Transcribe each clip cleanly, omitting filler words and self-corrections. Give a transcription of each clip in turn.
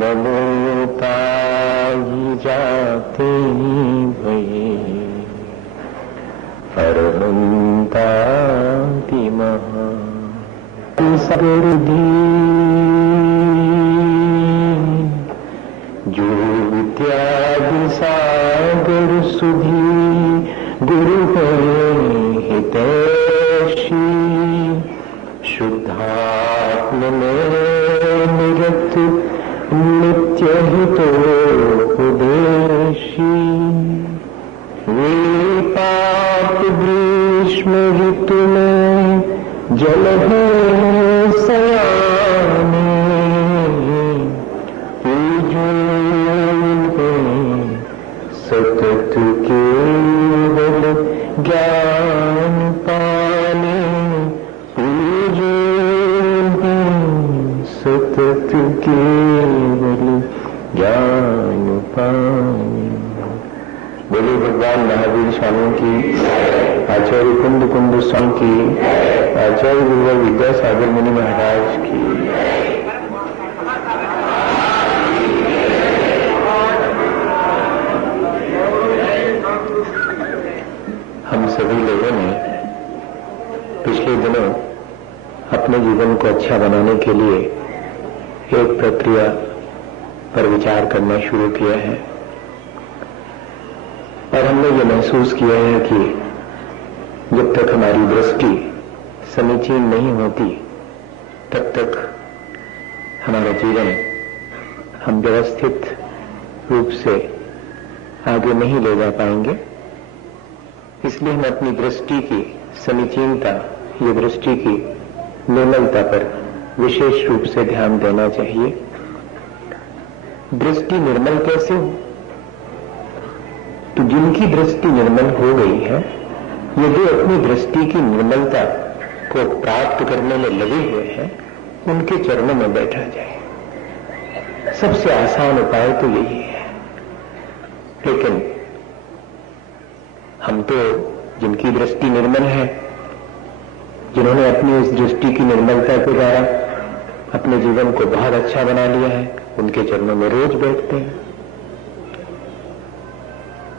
नमो पाई जाते भये अरहंताति महा सगुरुधी जो त्याग सागर सुधी गुरु है हितैषी शुद्धात्म में निरत नित्य हितोपदेशी वे पाप ग्रीष्म ऋतु में जल है सयाने सतत केवल ज्ञान पाने सतत केवल ज्ञान पाने। बोले भगवान महावीर स्वामी की, आचार्य कुंद कुंद स्वामी की, आचार्य गुरुवर विद्यासागर मुनि महाराज की। हम सभी लोगों ने पिछले दिनों अपने जीवन को अच्छा बनाने के लिए एक प्रक्रिया पर विचार करना शुरू किया है और हमने ये महसूस किया है कि जब तक हमारी दृष्टि समीचीन नहीं होती तब तक हमारा जीवन हम व्यवस्थित रूप से आगे नहीं ले जा पाएंगे। इसलिए हमें अपनी दृष्टि की समीचीनता, ये दृष्टि की निर्मलता पर विशेष रूप से ध्यान देना चाहिए। दृष्टि निर्मल कैसे हो? तो जिनकी दृष्टि निर्मल हो गई है, यदि अपनी दृष्टि की निर्मलता को प्राप्त करने में लगे हुए हैं, उनके चरणों में बैठा जाए। सबसे आसान उपाय तो यही है। लेकिन हम तो जिनकी दृष्टि निर्मल है, जिन्होंने अपनी इस दृष्टि की निर्मलता के द्वारा अपने जीवन को बहुत अच्छा बना लिया है, उनके चरणों में रोज बैठते हैं।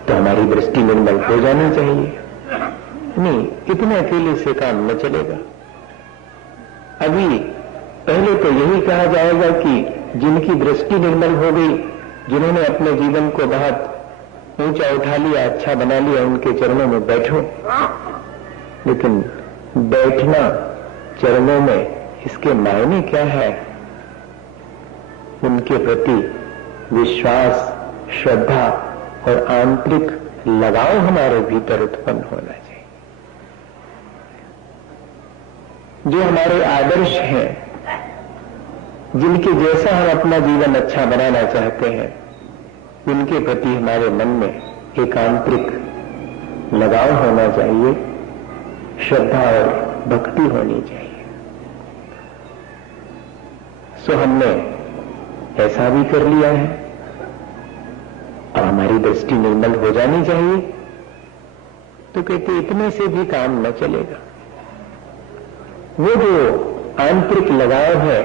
तो हमारी दृष्टि निर्मल हो जानी चाहिए। नहीं, इतने अकेले से काम न चलेगा। अभी पहले तो यही कहा जाएगा कि जिनकी दृष्टि निर्मल हो गई, जिन्होंने अपने जीवन को बहुत ऊंचा उठा लिया, अच्छा बना लिया, उनके चरणों में बैठो। लेकिन बैठना चरणों में, इसके मायने क्या है? उनके प्रति विश्वास, श्रद्धा और आंतरिक लगाव हमारे भीतर उत्पन्न होना चाहिए। जो हमारे आदर्श हैं, जिनके जैसा हम अपना जीवन अच्छा बनाना चाहते हैं, उनके प्रति हमारे मन में एक आंतरिक लगाव होना चाहिए, श्रद्धा और भक्ति होनी चाहिए। सो हमने ऐसा भी कर लिया है। अब हमारी दृष्टि निर्मल हो जानी चाहिए। तो कहते इतने से भी काम न चलेगा। वो जो आंतरिक लगाव है,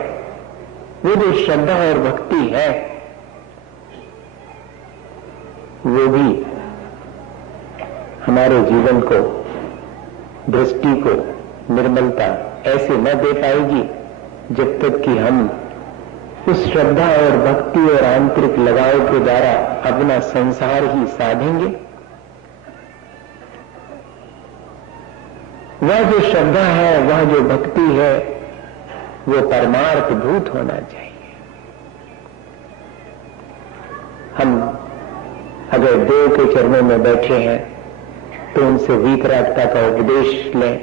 वो जो श्रद्धा और भक्ति है, वो भी हमारे जीवन को, दृष्टि को निर्मलता ऐसे न दे पाएगी जब तक कि हम उस श्रद्धा और भक्ति और आंतरिक लगाव के द्वारा अपना संसार ही साधेंगे। वह जो श्रद्धा है, वह जो भक्ति है, वो परमार्थ भूत होना चाहिए। हम अगर देव के चरणों में बैठे हैं तो उनसे वीतरागता का उपदेश लें,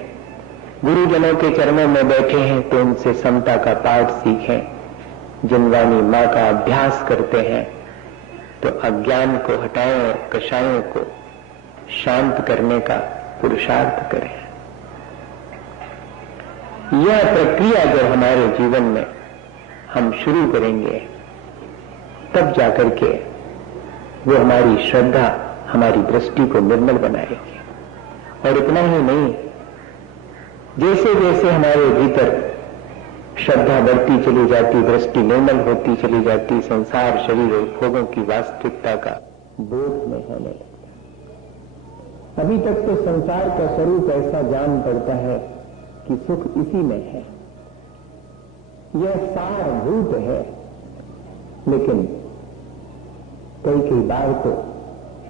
गुरुजनों के चरणों में बैठे हैं तो उनसे समता का पाठ सीखें, जिनवानी मां का अभ्यास करते हैं तो अज्ञान को हटाएं और कषायों को शांत करने का पुरुषार्थ करें। यह प्रक्रिया जब हमारे जीवन में हम शुरू करेंगे, तब जाकर के वो हमारी श्रद्धा, हमारी दृष्टि को निर्मल बनाएगी। और इतना ही नहीं, जैसे जैसे हमारे भीतर श्रद्धा बढ़ती चली जाती, दृष्टि निर्मल होती चली जाती, संसार शरीर और भोगों की वास्तविकता का बोध में होने लगता। अभी तक तो संसार का स्वरूप ऐसा जान पड़ता है कि सुख इसी में है, यह सारभूत है। लेकिन कई बार तो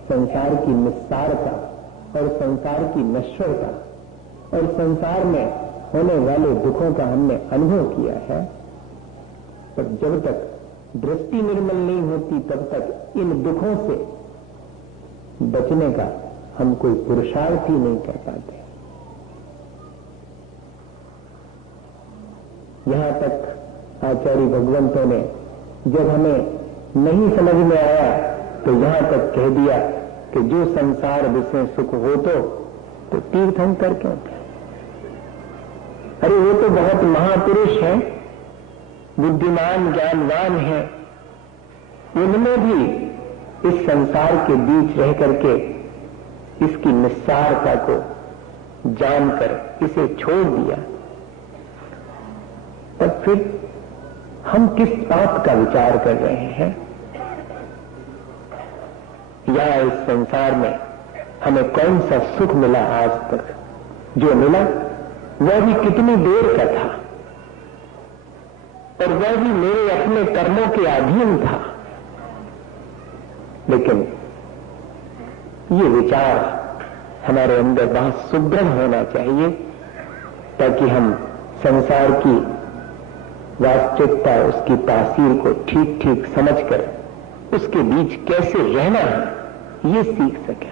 संसार की निस्सारता और संसार की नश्वरता और संसार में होने वाले दुखों का हमने अनुभव किया है, पर जब तक दृष्टि निर्मल नहीं होती तब तक इन दुखों से बचने का हम कोई पुरुषार्थ ही नहीं कर पाते। यहां तक आचार्य भगवंतों ने जब हमें नहीं समझ में आया तो यहां तक कह दिया कि जो संसार जिसमें सुख हो तो तीर्थंकर क्यों थे? अरे वो तो बहुत महापुरुष हैं, बुद्धिमान ज्ञानवान हैं, उनमें भी इस संसार के बीच रह करके इसकी निस्सारता को जानकर इसे छोड़ दिया। तब फिर हम किस बात का विचार कर रहे हैं? या इस संसार में हमें कौन सा सुख मिला आज तक? जो मिला वह भी कितनी देर का था, और वह भी मेरे अपने कर्मों के अधीन था। लेकिन ये विचार हमारे अंदर बहुत सुदृढ़ होना चाहिए, ताकि हम संसार की वास्तविकता, उसकी तासीर को ठीक ठीक समझकर उसके बीच कैसे रहना है ये सीख सके।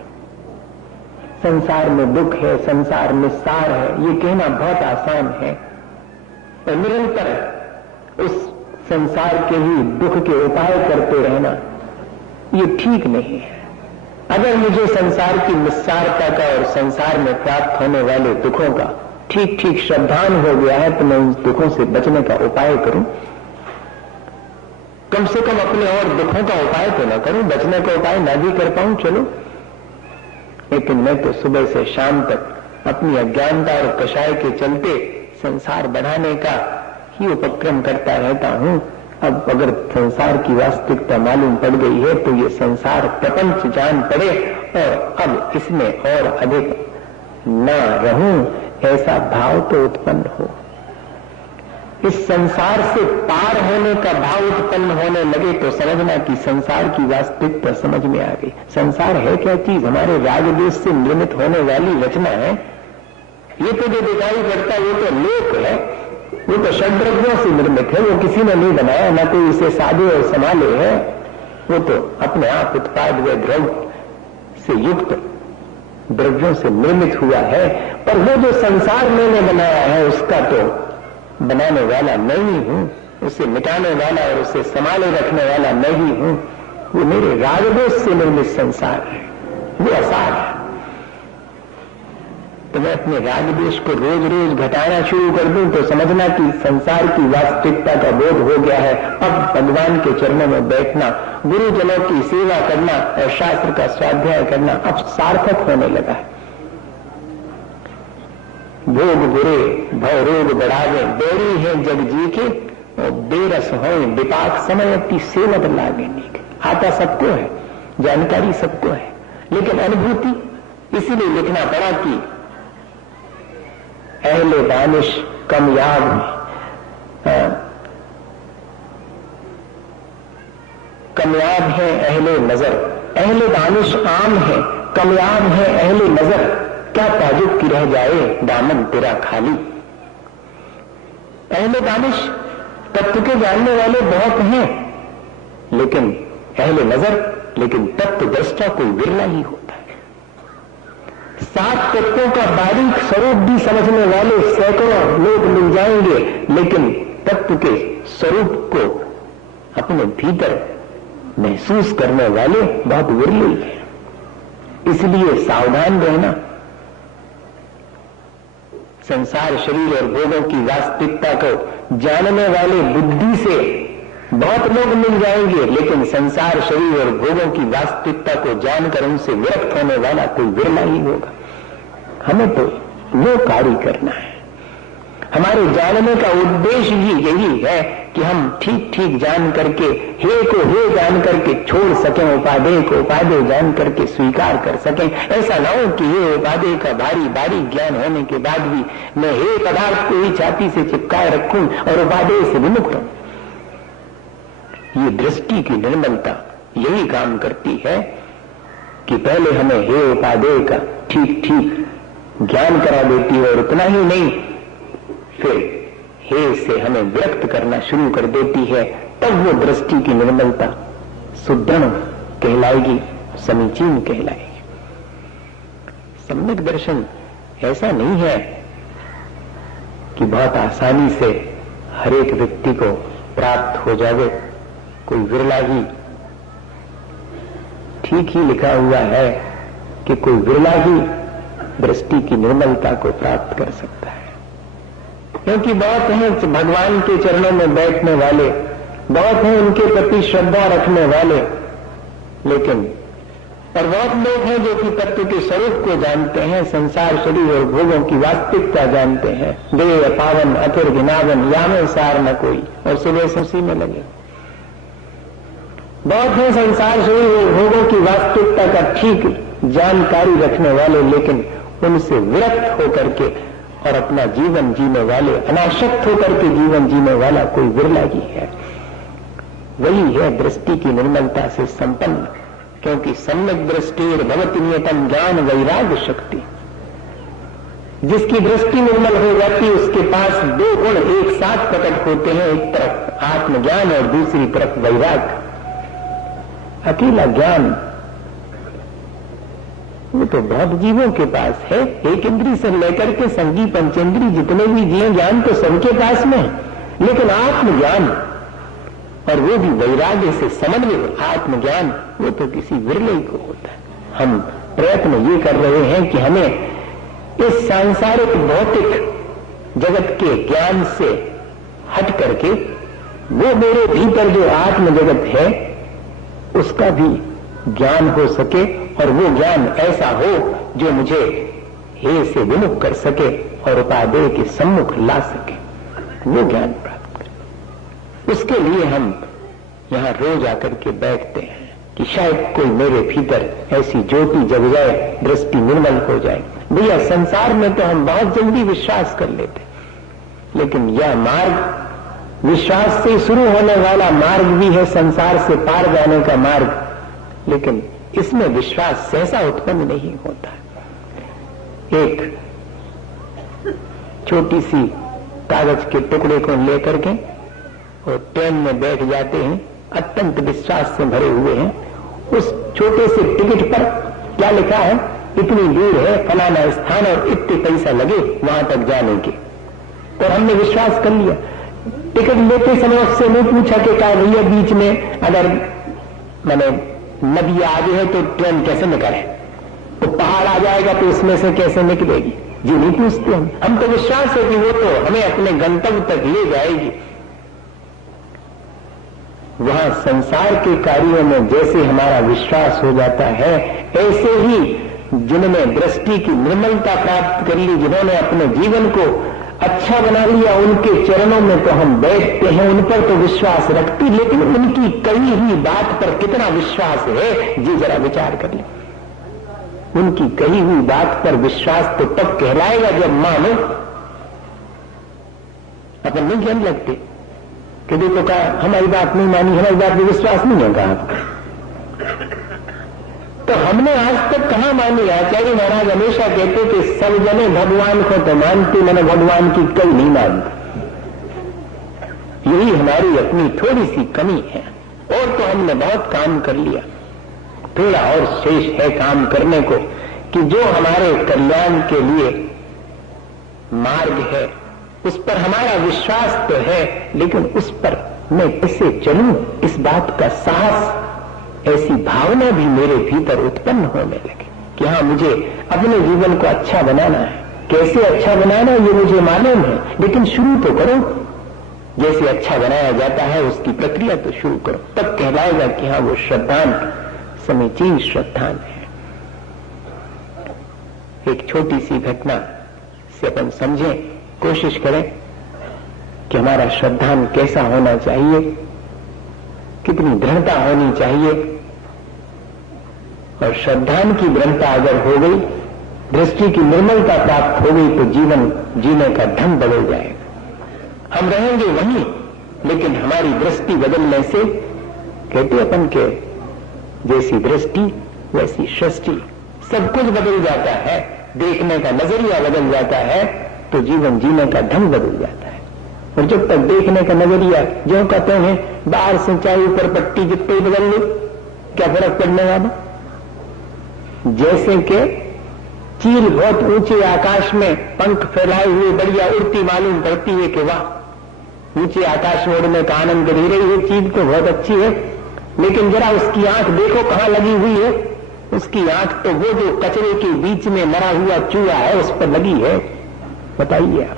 संसार में दुख है, संसार में सार है, ये कहना बहुत आसान है, और निरंतर उस संसार के ही दुख के उपाय करते रहना ये ठीक नहीं है। अगर मुझे संसार की निस्सारता का और संसार में प्राप्त होने वाले दुखों का ठीक ठीक श्रद्धान हो गया है तो मैं उन दुखों से बचने का उपाय करूं। कम से कम अपने और दुखों का उपाय तो न करूं, बचने का उपाय न भी कर पाऊं चलो, लेकिन मैं तो सुबह से शाम तक अपनी अज्ञानता और कषाय के चलते संसार बढ़ाने का ही उपक्रम करता रहता हूं। अब अगर संसार की वास्तविकता मालूम पड़ गई है तो ये संसार प्रपंच जान पड़े और अब इसमें और अधिक न रहूं, ऐसा भाव तो उत्पन्न हो। इस संसार से पार होने का भाव उत्पन्न होने लगे तो समझना कि संसार की वास्तविकता समझ में आ गई। संसार है क्या चीज? हमारे राग देश से निर्मित होने वाली रचना है। ये तो जो दिखाई पड़ता है वो तो लोक है, वो तो षड्द्रव्यों से निर्मित है, वो किसी ने नहीं बनाया, ना कोई इसे साधे और संभाले है, वो तो अपने आप उत्पाद व द्रव्य से युक्त द्रव्यों से निर्मित हुआ है। पर वो जो संसार मैंने बनाया है उसका तो बनाने वाला मैं ही हूं, उसे मिटाने वाला और उसे संभाले रखने वाला मैं ही हूं। वो मेरे रागदोष से निर्मित संसार है, वो असार है। तो मैं अपने रागद्वेष को रोज रोज घटाना शुरू कर दूं तो समझना कि संसार की वास्तविकता का बोध हो गया है। अब भगवान के चरणों में बैठना, गुरुजनों की सेवा करना और शास्त्र का स्वाध्याय करना अब सार्थक होने लगा है। भोग बुरे भव रोग बढ़ावे, बेड़ी है जग जी के और बेरस हो विपाक समय अपनी सेवत लागे। आता सबको है, जानकारी सबको है, लेकिन अनुभूति इसीलिए लिखना पड़ा कि अहले दानिश कम याद कमयाब है अहले नजर, अहले दानिश आम है, कमयाब है अहले नजर, क्या ताजुब की रह जाए दामन तेरा खाली। अहले दानिश तत्व के जानने वाले बहुत हैं, लेकिन अहले नजर, लेकिन तत्व दृष्टा कोई विरला ही होता है। 7 तत्वों का बारीक स्वरूप भी समझने वाले सैकड़ों लोग मिल जाएंगे, लेकिन तत्व के स्वरूप को अपने भीतर महसूस करने वाले बहुत विरले हैं। इसलिए सावधान रहना। संसार शरीर और भोगों की वास्तविकता को जानने वाले बुद्धि से बहुत लोग मिल जाएंगे, लेकिन संसार शरीर और भोगों की वास्तविकता को जानकर उनसे विरक्त होने वाला कोई विरला ही होगा। हमें तो वो कार्य करना है। हमारे जानने का उद्देश्य ही यही है कि हम ठीक ठीक जान करके हे को हे जान करके छोड़ सकें, उपादेय को उपादेय जान करके स्वीकार कर सकें। ऐसा ना हो कि हे उपादेय का भारी भारी ज्ञान होने के बाद भी मैं हे पदार्थ को ही छाती से चिपकाए रखूं और उपादेय से विमुख रहूं। ये दृष्टि की निर्मलता यही काम करती है कि पहले हमें हे उपादेय का ठीक ठीक ज्ञान करा देती है और उतना ही नहीं, फिर हे से हमें व्यक्त करना शुरू कर देती है। तब वो दृष्टि की निर्मलता सुदृढ़ कहलाएगी, समीचीन कहलाएगी। सम्यक दर्शन ऐसा नहीं है कि बहुत आसानी से हर एक व्यक्ति को प्राप्त हो जावे। कोई विरला ही, ठीक ही लिखा हुआ है कि कोई विरला ही दृष्टि की निर्मलता को प्राप्त कर सकता है, क्योंकि बहुत हैं भगवान के चरणों में बैठने वाले, बहुत हैं उनके प्रति श्रद्धा रखने वाले, लेकिन और बहुत लोग हैं जो कि तत्व के स्वरूप को जानते हैं, संसार शरीर और भोगों की वास्तविकता जानते हैं। देह पावन अथुर घिनावन या में सार न कोई, और सुबह से उसी में लगे। बहुत हैं संसार शरीर और भोगों की वास्तविकता का ठीक जानकारी रखने वाले, लेकिन उनसे विरक्त होकर के और अपना जीवन जीने वाले, अनासक्त होकर के जीवन जीने वाला कोई विरला ही है। वही है दृष्टि की निर्मलता से संपन्न, क्योंकि सम्यक दृष्टिर भवति नियतम ज्ञान वैराग्य शक्ति। जिसकी दृष्टि निर्मल हो जाती है उसके पास दो गुण एक साथ प्रकट होते हैं, एक तरफ आत्मज्ञान और दूसरी तरफ वैराग्य। अकेला ज्ञान वो तो बहुत जीवों के पास है, एक इंद्री से लेकर के संगी पंचेंद्री जितने भी जीव ज्ञान तो सबके पास में है, लेकिन आत्मज्ञान और वो भी वैराग्य से समन्वित आत्मज्ञान वो तो किसी विरले को होता है। हम प्रयत्न ये कर रहे हैं कि हमें इस सांसारिक भौतिक जगत के ज्ञान से हट करके वो मेरे भीतर जो आत्म जगत है उसका भी ज्ञान हो सके, और वो ज्ञान ऐसा हो जो मुझे हे से विमुख कर सके और उपादेय के सम्मुख ला सके, वो ज्ञान प्राप्त करें। उसके लिए हम यहां रोज आकर के बैठते हैं कि शायद कोई मेरे भीतर ऐसी ज्योति जग जाए, दृष्टि निर्मल हो जाए। भैया संसार में तो हम बहुत जल्दी विश्वास कर लेते, लेकिन यह मार्ग विश्वास से शुरू होने वाला मार्ग भी है, संसार से पार जाने का मार्ग, लेकिन इसमें विश्वास सहसा उत्पन्न नहीं होता। एक छोटी सी कागज के टुकड़े को लेकर के और ट्रेन में बैठ जाते हैं, अत्यंत विश्वास से भरे हुए हैं। उस छोटे से टिकट पर क्या लिखा है, इतनी दूर है फलाना स्थान और इतने पैसा लगे वहां तक जाने के, और हमने विश्वास कर लिया। टिकट लेते समय उससे नहीं पूछा कि क्या भैया बीच में अगर मैंने नदी आगे है तो ट्रेन कैसे निकले, तो पहाड़ आ जाएगा तो इसमें से कैसे निकलेगी, जी नहीं पूछते हम तो विश्वास है कि वो तो हमें अपने गंतव्य तक ले जाएगी। वहां संसार के कार्यों में जैसे हमारा विश्वास हो जाता है, ऐसे ही जिन्होंने दृष्टि की निर्मलता प्राप्त कर ली, जिन्होंने अपने जीवन को अच्छा बना लिया, उनके चरणों में तो हम बैठते हैं, उन पर तो विश्वास रखती, लेकिन उनकी कही हुई बात पर कितना विश्वास है जी जरा विचार कर ले। उनकी कही हुई बात पर विश्वास तो तब कहलाएगा जब मानो। अपन नहीं कहने लगते कि देखो कहा हमारी बात नहीं मानी, हमारी बात में विश्वास नहीं है कहा, तो हमने आज तक कहां मानी। आचार्य महाराज हमेशा कहते कि सब जने भगवान को तो मानते, मैंने भगवान की कई नहीं मानती। यही हमारी अपनी थोड़ी सी कमी है, और तो हमने बहुत काम कर लिया, थोड़ा और शेष है काम करने को, कि जो हमारे कल्याण के लिए मार्ग है उस पर हमारा विश्वास तो है, लेकिन उस पर मैं कैसे चलूं, इस बात का साहस, ऐसी भावना भी मेरे भीतर उत्पन्न होने लगे कि हाँ मुझे अपने जीवन को अच्छा बनाना है। कैसे अच्छा बनाना ये मुझे मालूम है, लेकिन शुरू तो करो। जैसे अच्छा बनाया जाता है उसकी प्रक्रिया तो शुरू करो, तब कहलाएगा कि हाँ वो श्रद्धान समीचीन श्रद्धान है। एक छोटी सी घटना से अपन समझें, कोशिश करें कि हमारा श्रद्धान कैसा होना चाहिए, कितनी दृढ़ता होनी चाहिए। और श्रद्धान की दृढ़ता अगर हो गई, दृष्टि की निर्मलता प्राप्त हो गई, तो जीवन जीने का ढंग बदल जाएगा। हम रहेंगे वहीं, लेकिन हमारी दृष्टि बदलने से, कहते अपन के जैसी दृष्टि वैसी सृष्टि, सब कुछ बदल जाता है। देखने का नजरिया बदल जाता है तो जीवन जीने का ढंग बदल जाता है। और जब तक देखने का नजरिया जो कहते हैं बाहर से चाहे ऊपर पट्टी जितने ही बदल लो, क्या फर्क पड़ने वाला। जैसे कि चील बहुत ऊंचे आकाश में पंख फैलाए हुए बढ़िया उड़ती मालूम पड़ती है कि वाह ऊंचे आकाश में उड़ने का आनंद ले रही है, चील तो बहुत अच्छी है, लेकिन जरा उसकी आंख देखो कहां लगी हुई है। उसकी आंख तो वो जो कचरे के बीच में मरा हुआ चूहा है उस पर लगी है। बताइए आप,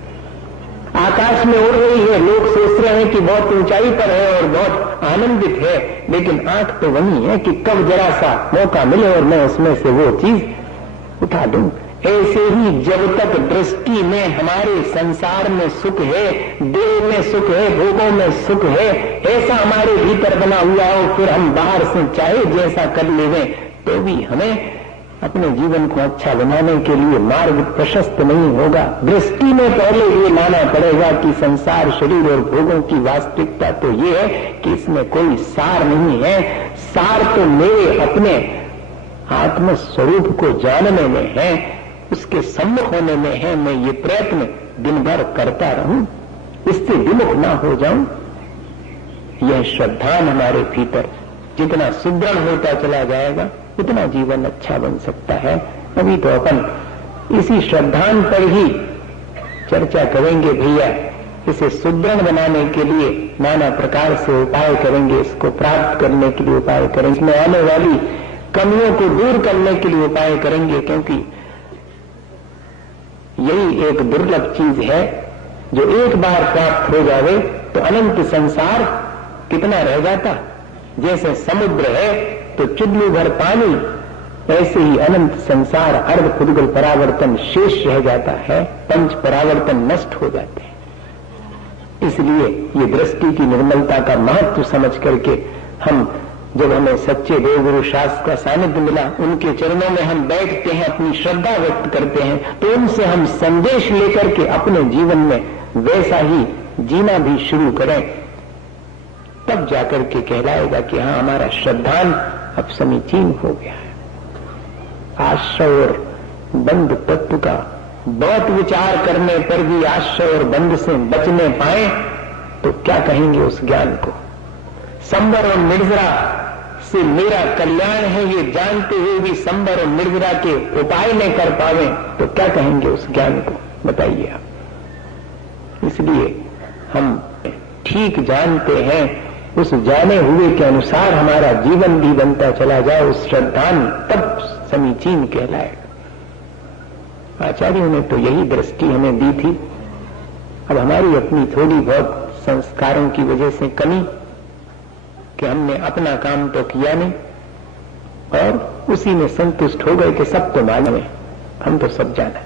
आकाश में उड़ रही है, लोग सोच रहे हैं कि बहुत ऊंचाई पर है और बहुत आनंदित है, लेकिन आंख तो वही है कि कब जरा सा मौका मिले और मैं उसमें से वो चीज उठा दूं। ऐसे ही जब तक दृष्टि में हमारे संसार में सुख है, देह में सुख है, भोगों में सुख है, ऐसा हमारे भीतर बना हुआ हो, फिर हम बाहर से चाहे जैसा कर लेवें तो भी हमें अपने जीवन को अच्छा बनाने के लिए मार्ग प्रशस्त नहीं होगा। दृष्टि में पहले ये लाना पड़ेगा कि संसार, शरीर और भोगों की वास्तविकता तो ये है कि इसमें कोई सार नहीं है। सार तो मेरे अपने आत्म स्वरूप को जानने में है, उसके सम्मुख होने में है। मैं ये प्रयत्न दिन भर करता रहूं, इससे विमुख ना हो जाऊं। यह श्रद्धान हमारे भीतर जितना सुदृढ़ होता चला जाएगा उतना जीवन अच्छा बन सकता है। अभी तो अपन इसी श्रद्धान पर ही चर्चा करेंगे भैया। इसे सुदृढ़ बनाने के लिए नाना प्रकार से उपाय करेंगे, इसको प्राप्त करने के लिए उपाय करेंगे, इसमें आने वाली कमियों को दूर करने के लिए उपाय करेंगे, क्योंकि यही एक दुर्लभ चीज है जो एक बार प्राप्त हो जावे तो अनंत संसार कितना रह जाता। जैसे समुद्र है तो चुल्लू भर पानी, ऐसे ही अनंत संसार अर्ध फुदगल परावर्तन शेष रह जाता है, पंच परावर्तन नष्ट हो जाते हैं। इसलिए ये दृष्टि की निर्मलता का महत्व समझ करके हम, जब हमें सच्चे देवगुरु शास्त्र का सानिध्य मिला, उनके चरणों में हम बैठते हैं, अपनी श्रद्धा व्यक्त करते हैं, तो उनसे हम संदेश लेकर के अपने जीवन में वैसा ही जीना भी शुरू करें, तब जाकर के कहलाएगा कि हाँ हमारा श्रद्धान अब समीचीन हो गया है। आश्रय और बंध तत्व का बहुत विचार करने पर भी आश्रय और बंध से बचने पाए तो क्या कहेंगे उस ज्ञान को। संबर और निर्जरा से मेरा कल्याण है ये जानते हुए भी संबर और निर्जरा के उपाय नहीं कर पावे तो क्या कहेंगे उस ज्ञान को, बताइए आप। इसलिए हम ठीक जानते हैं, उस जाने हुए के अनुसार हमारा जीवन भी बनता चला जाए, उस श्रद्धान तब समीचीन कहलाएगा। आचार्यों ने तो यही दृष्टि हमें दी थी। अब हमारी अपनी थोड़ी बहुत संस्कारों की वजह से कमी कि हमने अपना काम तो किया नहीं और उसी में संतुष्ट हो गए कि सब तो मालूम है, हम तो सब जाना।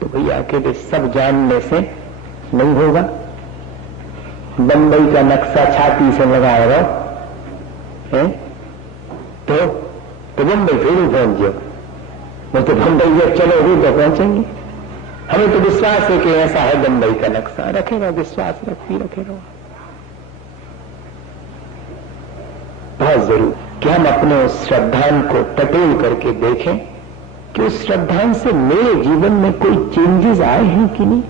तो भैया के सब जानने से नहीं होगा। बंबई का नक्शा छाती से लगाए रहो है तो बंबई फिर पहुंच जाओ, नहीं तो बंबई जब चलोगे तो पहुंचेंगे। हमें तो विश्वास है कि ऐसा है बंबई का नक्शा, रखेगा विश्वास रखती रखेगा। बहुत जरूर कि हम अपने उस श्रद्धान को टटोल करके देखें कि उस श्रद्धान से मेरे जीवन में कोई चेंजेस आए हैं कि नहीं,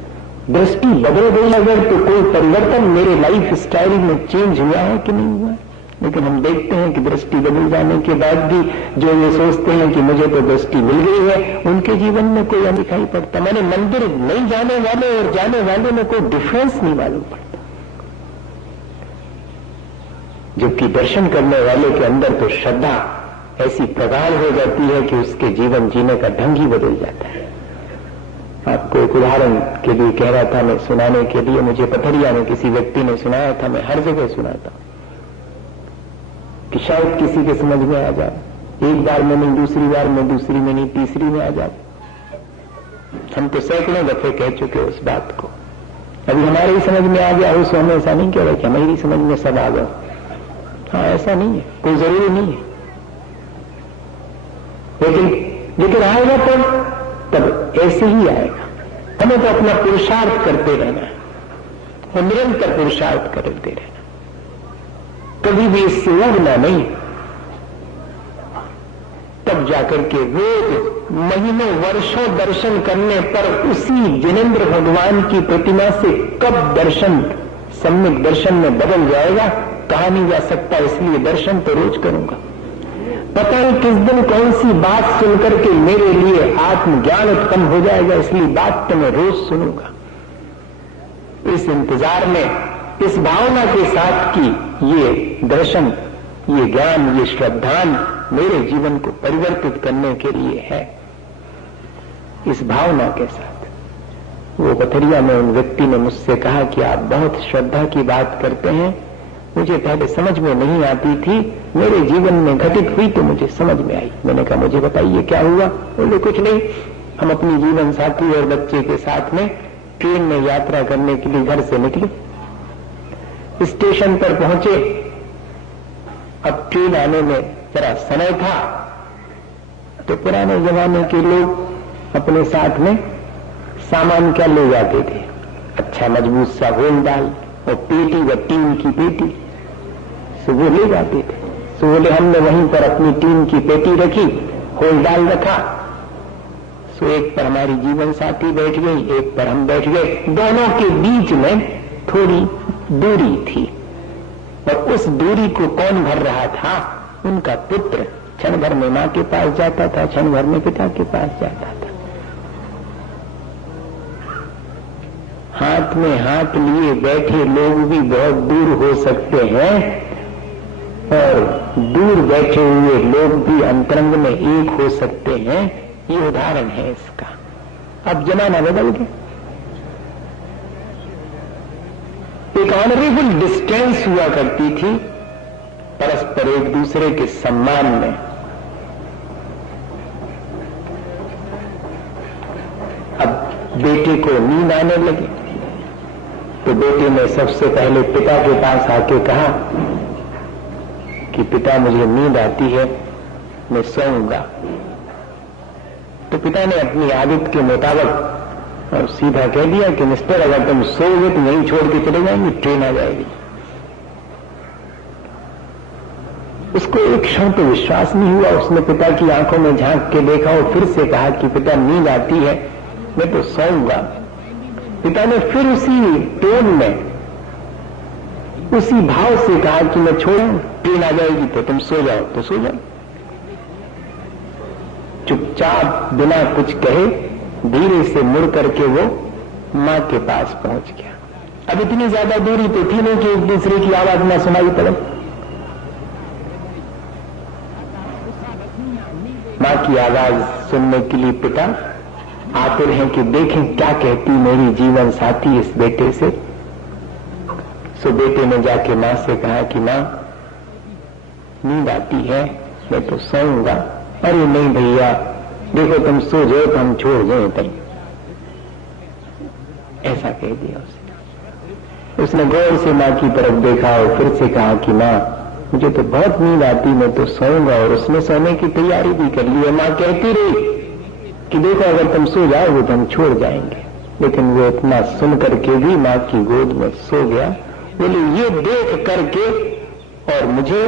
दृष्टि बदल गई अगर तो कोई परिवर्तन मेरे लाइफ स्टाइल में चेंज हुआ है कि नहीं हुआ है। लेकिन हम देखते हैं कि दृष्टि बदल जाने के बाद भी जो ये सोचते हैं कि मुझे तो दृष्टि मिल गई है, उनके जीवन में कोई दिखाई पड़ता। मैंने मंदिर नहीं जाने वाले और जाने वाले में कोई डिफरेंस नहीं मालूम पड़ता, जबकि दर्शन करने वाले के अंदर तो श्रद्धा ऐसी प्रगाढ़ हो जाती है कि उसके जीवन जीने का ढंग ही बदल जाता है। आपको एक उदाहरण के लिए कह रहा था मैं, सुनाने के लिए मुझे पथरिया में किसी व्यक्ति ने सुनाया था, मैं हर जगह सुनाता हूं कि शायद किसी के समझ में आ जाए। एक बार में नहीं, दूसरी बार में, दूसरी में नहीं, तीसरी में आ जाए। हम तो सैकड़ों दफे कह चुके उस बात को। अभी हमारे ही समझ में आ गया हो सो हमें ऐसा नहीं कह रहे कि हमारी समझ में सब आ गया। हाँ, ऐसा नहीं है, कोई जरूरी नहीं है, लेकिन आएगा तब ऐसे ही आएगा। हमें तो अपना पुरुषार्थ करते रहना है और निरंतर पुरुषार्थ करते रहना, कभी भी इससे उड़ना नहीं। तब जाकर के रोज महीनों वर्षों दर्शन करने पर उसी जिनेंद्र भगवान की प्रतिमा से कब दर्शन सम्यक दर्शन में बदल जाएगा कहा नहीं जा सकता। इसलिए दर्शन तो रोज करूंगा। पता नहीं किस दिन कौन सी बात सुनकर के मेरे लिए आत्मज्ञान उत्पन्न हो जाएगा, इसलिए बात तो मैं रोज सुनूंगा। इस इंतजार में, इस भावना के साथ कि ये दर्शन, ये ज्ञान, ये श्रद्धान मेरे जीवन को परिवर्तित करने के लिए है, इस भावना के साथ वो पथरिया में उन व्यक्ति ने मुझसे कहा कि आप बहुत श्रद्धा की बात करते हैं, मुझे पहले समझ में नहीं आती थी, मेरे जीवन में घटित हुई तो मुझे समझ में आई। मैंने कहा मुझे बताइए क्या हुआ? बोले कुछ नहीं, हम अपनी जीवन साथी और बच्चे के साथ में ट्रेन में यात्रा करने के लिए घर से निकले, स्टेशन पर पहुंचे। अब ट्रेन आने में जरा समय था, तो पुराने जमाने के लोग अपने साथ में सामान क्या ले जाते थे? अच्छा मजबूत सा होल डाल और पेटी, व टीन की पेटी, सो वो ले जाते थे। सो बोले हमने वहीं पर अपनी टीन की पेटी रखी, होल डाल रखा। सो एक पर हमारी जीवन साथी बैठ गई, एक पर हम बैठ गए। दोनों के बीच में थोड़ी दूरी थी और उस दूरी को कौन भर रहा था? उनका पुत्र। क्षण भर में मां के पास जाता था, क्षण भर में पिता के पास जाता था। हाथ में हाथ लिए बैठे लोग भी बहुत दूर हो सकते हैं और दूर बैठे हुए लोग भी अंतरंग में एक हो सकते हैं। ये उदाहरण है इसका। अब जमाना बदल गया। एक ऑनरेबल डिस्टेंस हुआ करती थी परस्पर एक दूसरे के सम्मान में। अब बेटे को नींद आने लगी तो बेटे ने सबसे पहले पिता के पास आके कहा कि पिता मुझे नींद आती है, मैं सोऊंगा। तो पिता ने अपनी आदत के मुताबिक और सीधा कह दिया कि मिस्टर अगर तुम सोओगे तो यहीं छोड़ के चले जाएंगे, ट्रेन आ जाएगी। उसको एक क्षण तो विश्वास नहीं हुआ। उसने पिता की आंखों में झांक के देखा और फिर से कहा कि पिता नींद आती है, मैं तो सोऊंगा। पिता ने फिर उसी टोन में, उसी भाव से कहा कि मैं छोड़ूं, ट्रेन आ जाएगी तो तुम सो जाओ। तो सो जाओ। चुपचाप बिना कुछ कहे धीरे से मुड़ करके वो मां के पास पहुंच गया। अब इतनी ज्यादा दूरी तो थी नहीं कि एक दूसरे की आवाज ना सुनाई पड़े। मां की आवाज सुनने के लिए पिता आतुर हैं कि देखें क्या कहती मेरी जीवन साथी इस बेटे से। सो बेटे ने जाके मां से कहा कि मां नींद आती है, मैं तो सोऊंगा। अरे नहीं भैया, देखो तुम सो जाओ तो हम छोड़ जाए तब, ऐसा कह दिया उसने गौर से मां की तरफ देखा और फिर से कहा कि मां मुझे तो बहुत नींद आती, मैं तो सोऊंगा। और उसने सोने की तैयारी भी कर ली। मां कहती रही कि देखो अगर तुम सो जाओगे तो हम छोड़ जाएंगे। लेकिन वो इतना सुन करके भी मां की गोद में सो गया। बोले ये देख करके और मुझे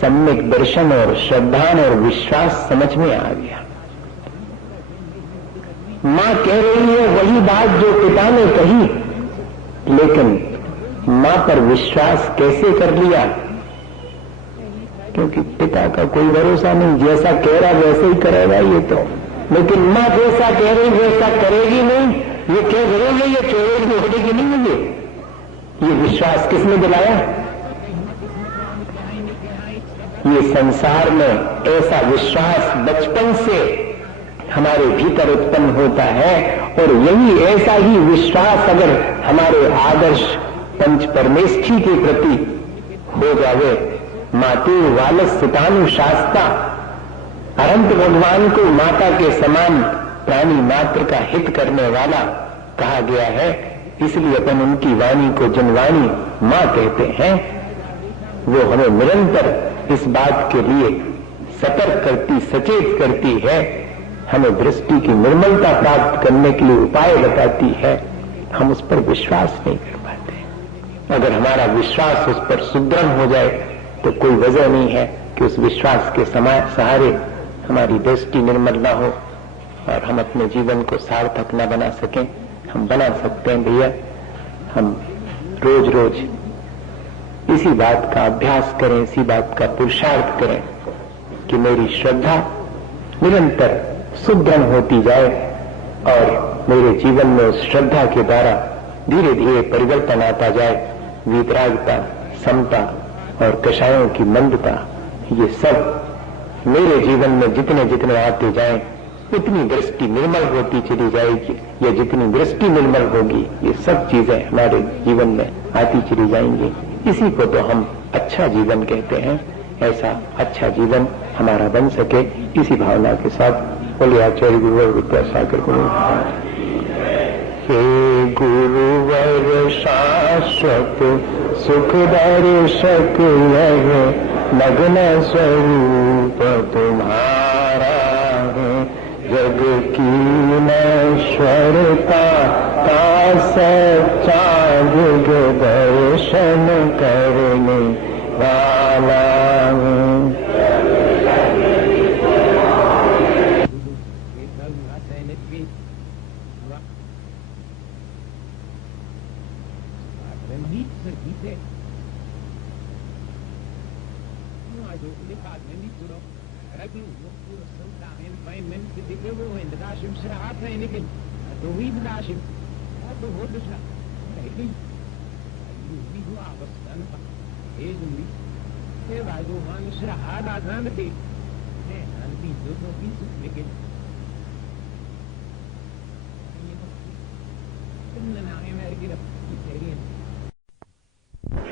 सम्यक दर्शन और श्रद्धान और विश्वास समझ में आ गया। मां कह रही है वही बात जो पिता ने कही, लेकिन मां पर विश्वास कैसे कर लिया? क्योंकि पिता का कोई भरोसा नहीं, जैसा कह रहा वैसे ही करेगा ये तो। लेकिन मां जैसा कह रही वैसा करेगी नहीं। ये कह रही ये छोड़ेगी होगी नहीं मुझे। ये विश्वास किसने दिलाया? ये संसार में ऐसा विश्वास बचपन से हमारे भीतर उत्पन्न होता है और यही ऐसा ही विश्वास अगर हमारे आदर्श पंच परमेष्ठी के प्रति हो जावे। मातु वालस सितानु शास्ता, अनंत भगवान को माता के समान प्राणी मात्र का हित करने वाला कहा गया है। इसलिए अपन उनकी वाणी को जनवाणी मां कहते हैं। वो हमें निरंतर इस बात के लिए सतर्क करती, सचेत करती है, हमें दृष्टि की निर्मलता प्राप्त करने के लिए उपाय बताती है। हम उस पर विश्वास नहीं कर पाते। अगर हमारा विश्वास उस पर सुदृढ़ हो जाए तो कोई वजह नहीं है कि उस विश्वास के सहारे हमारी दृष्टि निर्मल ना हो और हम अपने जीवन को सार्थक न बना सकें। हम बना सकते हैं भैया। हम रोज रोज इसी बात का अभ्यास करें, इसी बात का पुरुषार्थ करें कि मेरी श्रद्धा निरंतर सुदृढ़ होती जाए और मेरे जीवन में उस श्रद्धा के द्वारा धीरे धीरे परिवर्तन आता जाए। वीतरागता, समता और कषायों की मंदता, ये सब मेरे जीवन में जितने जितने आते जाएं उतनी दृष्टि निर्मल होती चली जाएगी। या जितनी दृष्टि निर्मल होगी ये सब चीजें हमारे जीवन में आती चली जाएंगी। इसी को तो हम अच्छा जीवन कहते हैं। ऐसा अच्छा जीवन हमारा बन सके, इसी भावना के साथ बोले आचार्य गुरुवर विद्यासागर गुरु। हे गुरुवर शाश्वत सुख दर्शक यह नग्न स्वरूप तुम्हारा है। जग की नश्वरता का सच्चा दिग दर्शन करने वाला है।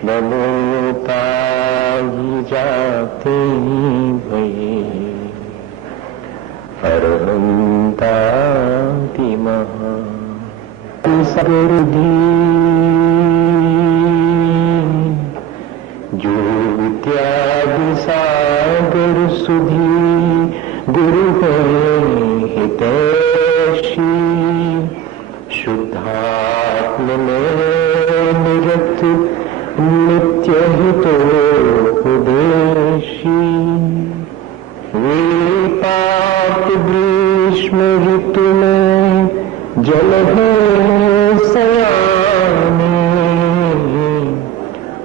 बलता ही जाते भई अरहंता की महा सागर दी जो विद्या सागर सुधी गुरु है हितैषी शुद्धात्म में निरत नित्य हितोपदेशी वे पाप ग्रीष्म ऋतु में जल है सयाने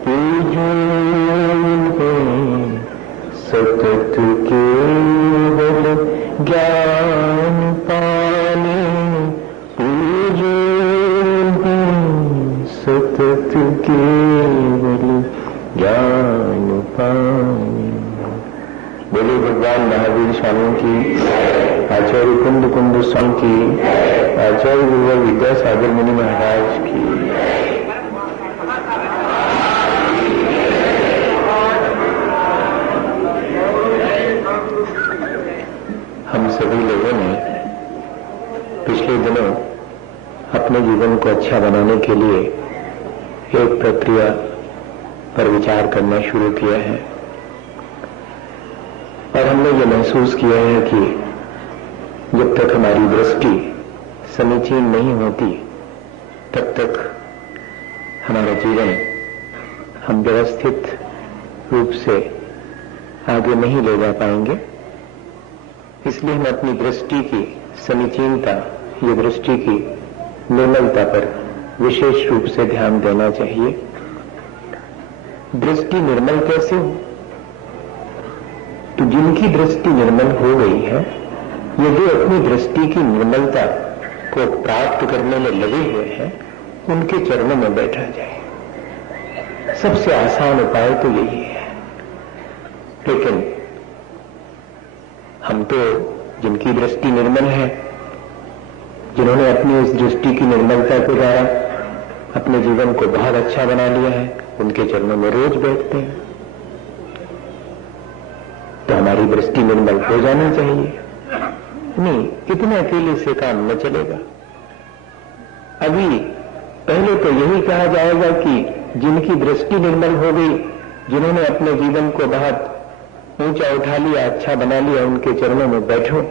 पूजन है सतत केवल ज्ञान पाने पूजन है सतत केवल ज्ञान पाने। बोले भगवान महावीर स्वामी की, आचार्य कुंद कुंद स्वामी की, आचार्य गुरुवर विद्यासागर मुनि महाराज की। हम सभी लोगों ने पिछले दिनों अपने जीवन को अच्छा बनाने के लिए एक प्रक्रिया पर विचार करना शुरू किया है और हमने ये महसूस किया है कि जब तक हमारी दृष्टि समीचीन नहीं होती तब तक हमारा जीवन हम व्यवस्थित रूप से आगे नहीं ले जा पाएंगे। इसलिए हम अपनी दृष्टि की समीचीनता, ये दृष्टि की निर्मलता पर विशेष रूप से ध्यान देना चाहिए। दृष्टि निर्मल कैसे हो? तो जिनकी दृष्टि निर्मल हो गई है, यदि अपनी दृष्टि की निर्मलता को प्राप्त करने में लगे हुए हैं, उनके चरणों में बैठा जाए। सबसे आसान उपाय तो यही है। लेकिन हम तो जिनकी दृष्टि निर्मल है, जिन्होंने अपनी इस दृष्टि की निर्मलता के द्वारा अपने जीवन को बहुत अच्छा बना लिया है, उनके चरणों में रोज बैठते हैं। तो हमारी दृष्टि निर्मल हो जानी चाहिए। इतने अकेले से काम न चलेगा। अभी पहले तो यही कहा जाएगा कि जिनकी दृष्टि निर्मल हो गई, जिन्होंने अपने जीवन को बहुत ऊंचा उठा लिया, अच्छा बना लिया, उनके चरणों में बैठो।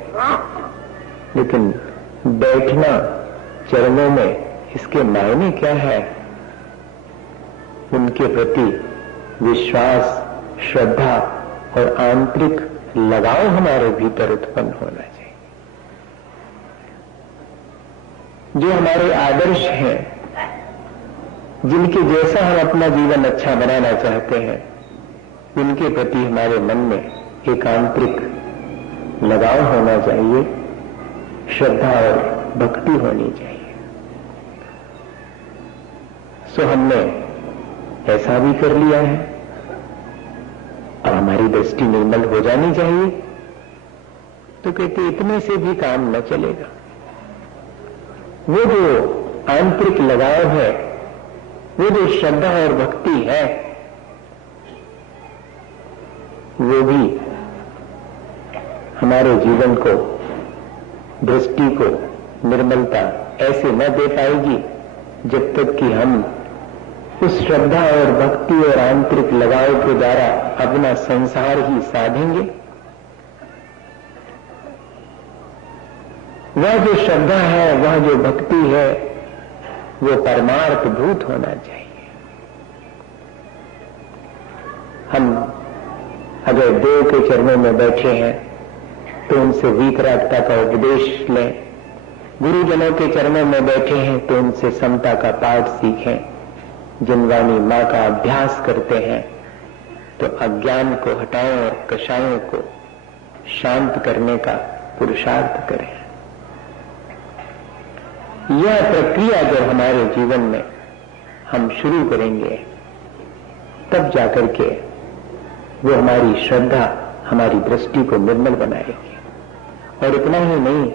लेकिन बैठना चरणों में, इसके मायने क्या है? उनके प्रति विश्वास, श्रद्धा और आंतरिक लगाव हमारे भीतर उत्पन्न होना चाहिए। जो हमारे आदर्श हैं, जिनके जैसा हम अपना जीवन अच्छा बनाना चाहते हैं, उनके प्रति हमारे मन में एक आंतरिक लगाव होना चाहिए, श्रद्धा और भक्ति होनी चाहिए। सो हमने ऐसा भी कर लिया है। अब हमारी दृष्टि निर्मल हो जानी चाहिए। तो कहते इतने से भी काम न चलेगा। वो जो आंतरिक लगाव है, वो जो श्रद्धा और भक्ति है, वो भी हमारे जीवन को, दृष्टि को निर्मलता ऐसे न दे पाएगी जब तक कि हम उस श्रद्धा और भक्ति और आंतरिक लगाव के द्वारा अपना संसार ही साधेंगे। वह जो श्रद्धा है, वह जो भक्ति है, वो परमार्थ भूत होना चाहिए। हम अगर देव के चरणों में बैठे हैं तो उनसे वीतरागता का उपदेश लें, गुरुजनों के चरणों में बैठे हैं तो उनसे समता का पाठ सीखें, जिनवानी मां का अभ्यास करते हैं तो अज्ञान को हटाएं और कषायों को शांत करने का पुरुषार्थ करें। यह प्रक्रिया जब हमारे जीवन में हम शुरू करेंगे, तब जाकर के वो हमारी श्रद्धा, हमारी दृष्टि को निर्मल बनाएगी। और इतना ही नहीं,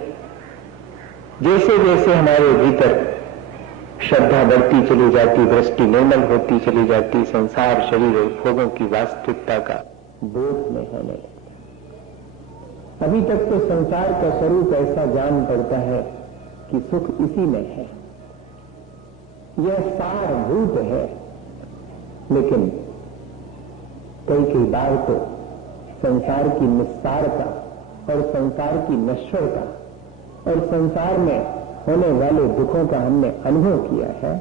जैसे जैसे हमारे भीतर श्रद्धा बढ़ती चली जाती, दृष्टि निर्मल होती चली जाती, संसार, शरीर और भोगों की वास्तविकता का बोध में होने लगता। अभी तक तो संसार का स्वरूप ऐसा जान पड़ता है कि सुख इसी में है, यह सारभूत है। लेकिन कई बार तो संसार की निस्सारता और संसार की नश्वरता और संसार में होने वाले दुखों का हमने अनुभव किया है।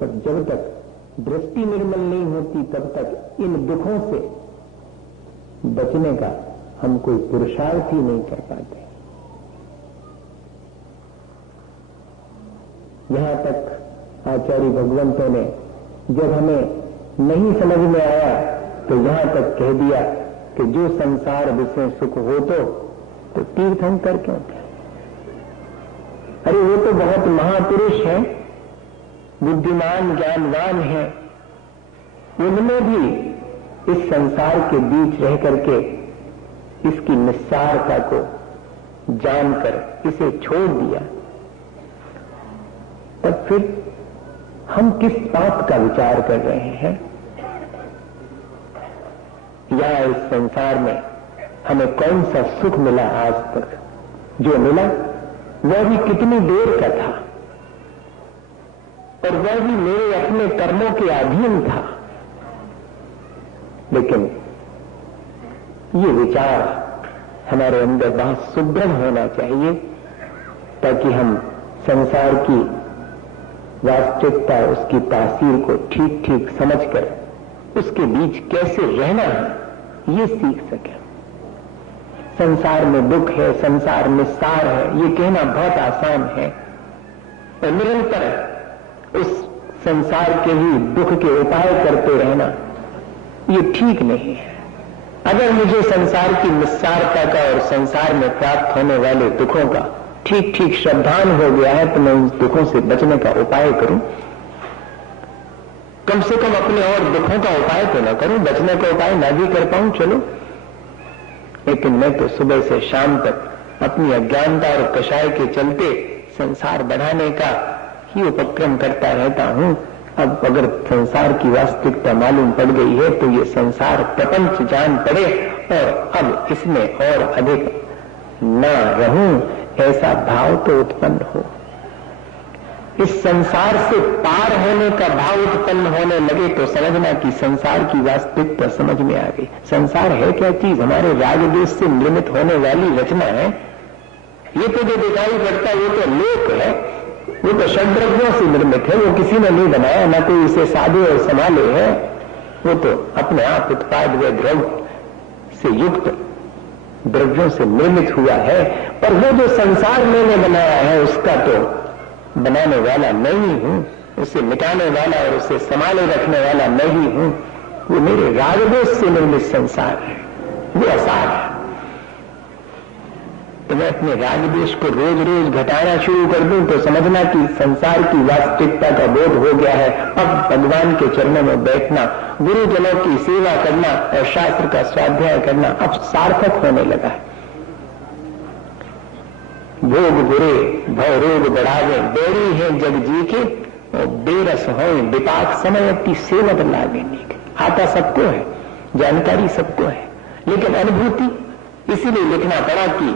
पर जब तक दृष्टि निर्मल नहीं होती, तब तक इन दुखों से बचने का हम कोई पुरुषार्थ ही नहीं कर पाते। यहां तक आचार्य भगवंतों ने जब हमें नहीं समझ में आया तो यहां तक कह दिया कि जो संसार विषय सुख हो तो तीर्थंकर क्यों थे? अरे वो तो बहुत महापुरुष है, बुद्धिमान, ज्ञानवान है। उन्होंने भी इस संसार के बीच रह करके इसकी निस्सारता को जानकर इसे छोड़ दिया। तब फिर हम किस बात का विचार कर रहे हैं? या इस संसार में हमें कौन सा सुख मिला आज तक? जो मिला वह भी कितनी देर का था, और वह भी मेरे अपने कर्मों के अधीन था। लेकिन ये विचार हमारे अंदर बहुत सुदृढ़ होना चाहिए, ताकि हम संसार की वास्तविकता, उसकी तासीर को ठीक ठीक समझकर उसके बीच कैसे रहना है ये सीख सकें। संसार में दुख है, संसार में सार है, ये कहना बहुत आसान है, और निरंतर उस संसार के ही दुख के उपाय करते रहना ये ठीक नहीं है। अगर मुझे संसार की निस्सारता का और संसार में प्राप्त होने वाले दुखों का ठीक ठीक श्रद्धान हो गया है, तो मैं उन दुखों से बचने का उपाय करूं। कम से कम अपने और दुखों का उपाय तो न करूं, बचने का उपाय ना भी कर पाऊं, चलो। लेकिन मैं तो सुबह से शाम तक अपनी अज्ञानता और कषाय के चलते संसार बढ़ाने का ही उपक्रम करता रहता हूं। अब अगर संसार की वास्तविकता मालूम पड़ गई है तो ये संसार प्रपंच जान पड़े, और अब इसमें और अधिक ना रहूं, ऐसा भाव तो उत्पन्न हो। इस संसार से पार होने का भाव उत्पन्न होने लगे तो समझना कि संसार की वास्तविकता समझ में आ गई। संसार है क्या चीज? हमारे राग द्वेष से निर्मित होने वाली रचना है। ये तो जो दिखाई पड़ता है वो तो लोक है, वो तो षड्द्रव्यों से निर्मित है, वो किसी ने नहीं बनाया, ना कोई इसे साधे और संभाले है, वो तो अपने आप उत्पाद व द्रव्य से युक्त द्रव्यों से निर्मित हुआ है। और वो जो संसार मैंने बनाया है उसका तो बनाने वाला मैं ही हूं, उसे मिटाने वाला और उसे संभाले रखने वाला मैं ही हूं। वो मेरे रागद्वेष से निर्मित संसार है, वो असार है। तो मैं अपने रागद्वेष को रोज रोज घटाना शुरू कर दूं तो समझना कि संसार की वास्तविकता का बोध हो गया है। अब भगवान के चरणों में बैठना, गुरुजनों की सेवा करना और शास्त्र का स्वाध्याय करना अब सार्थक होने लगा है। भोग बुरे भव रोग बढ़ावे, बेड़ी है जग जी के और बेरस हो विपाक समय अपनी सेवत लागे। आता सबको है, जानकारी सबको है, लेकिन अनुभूति इसीलिए लिखना पड़ा कि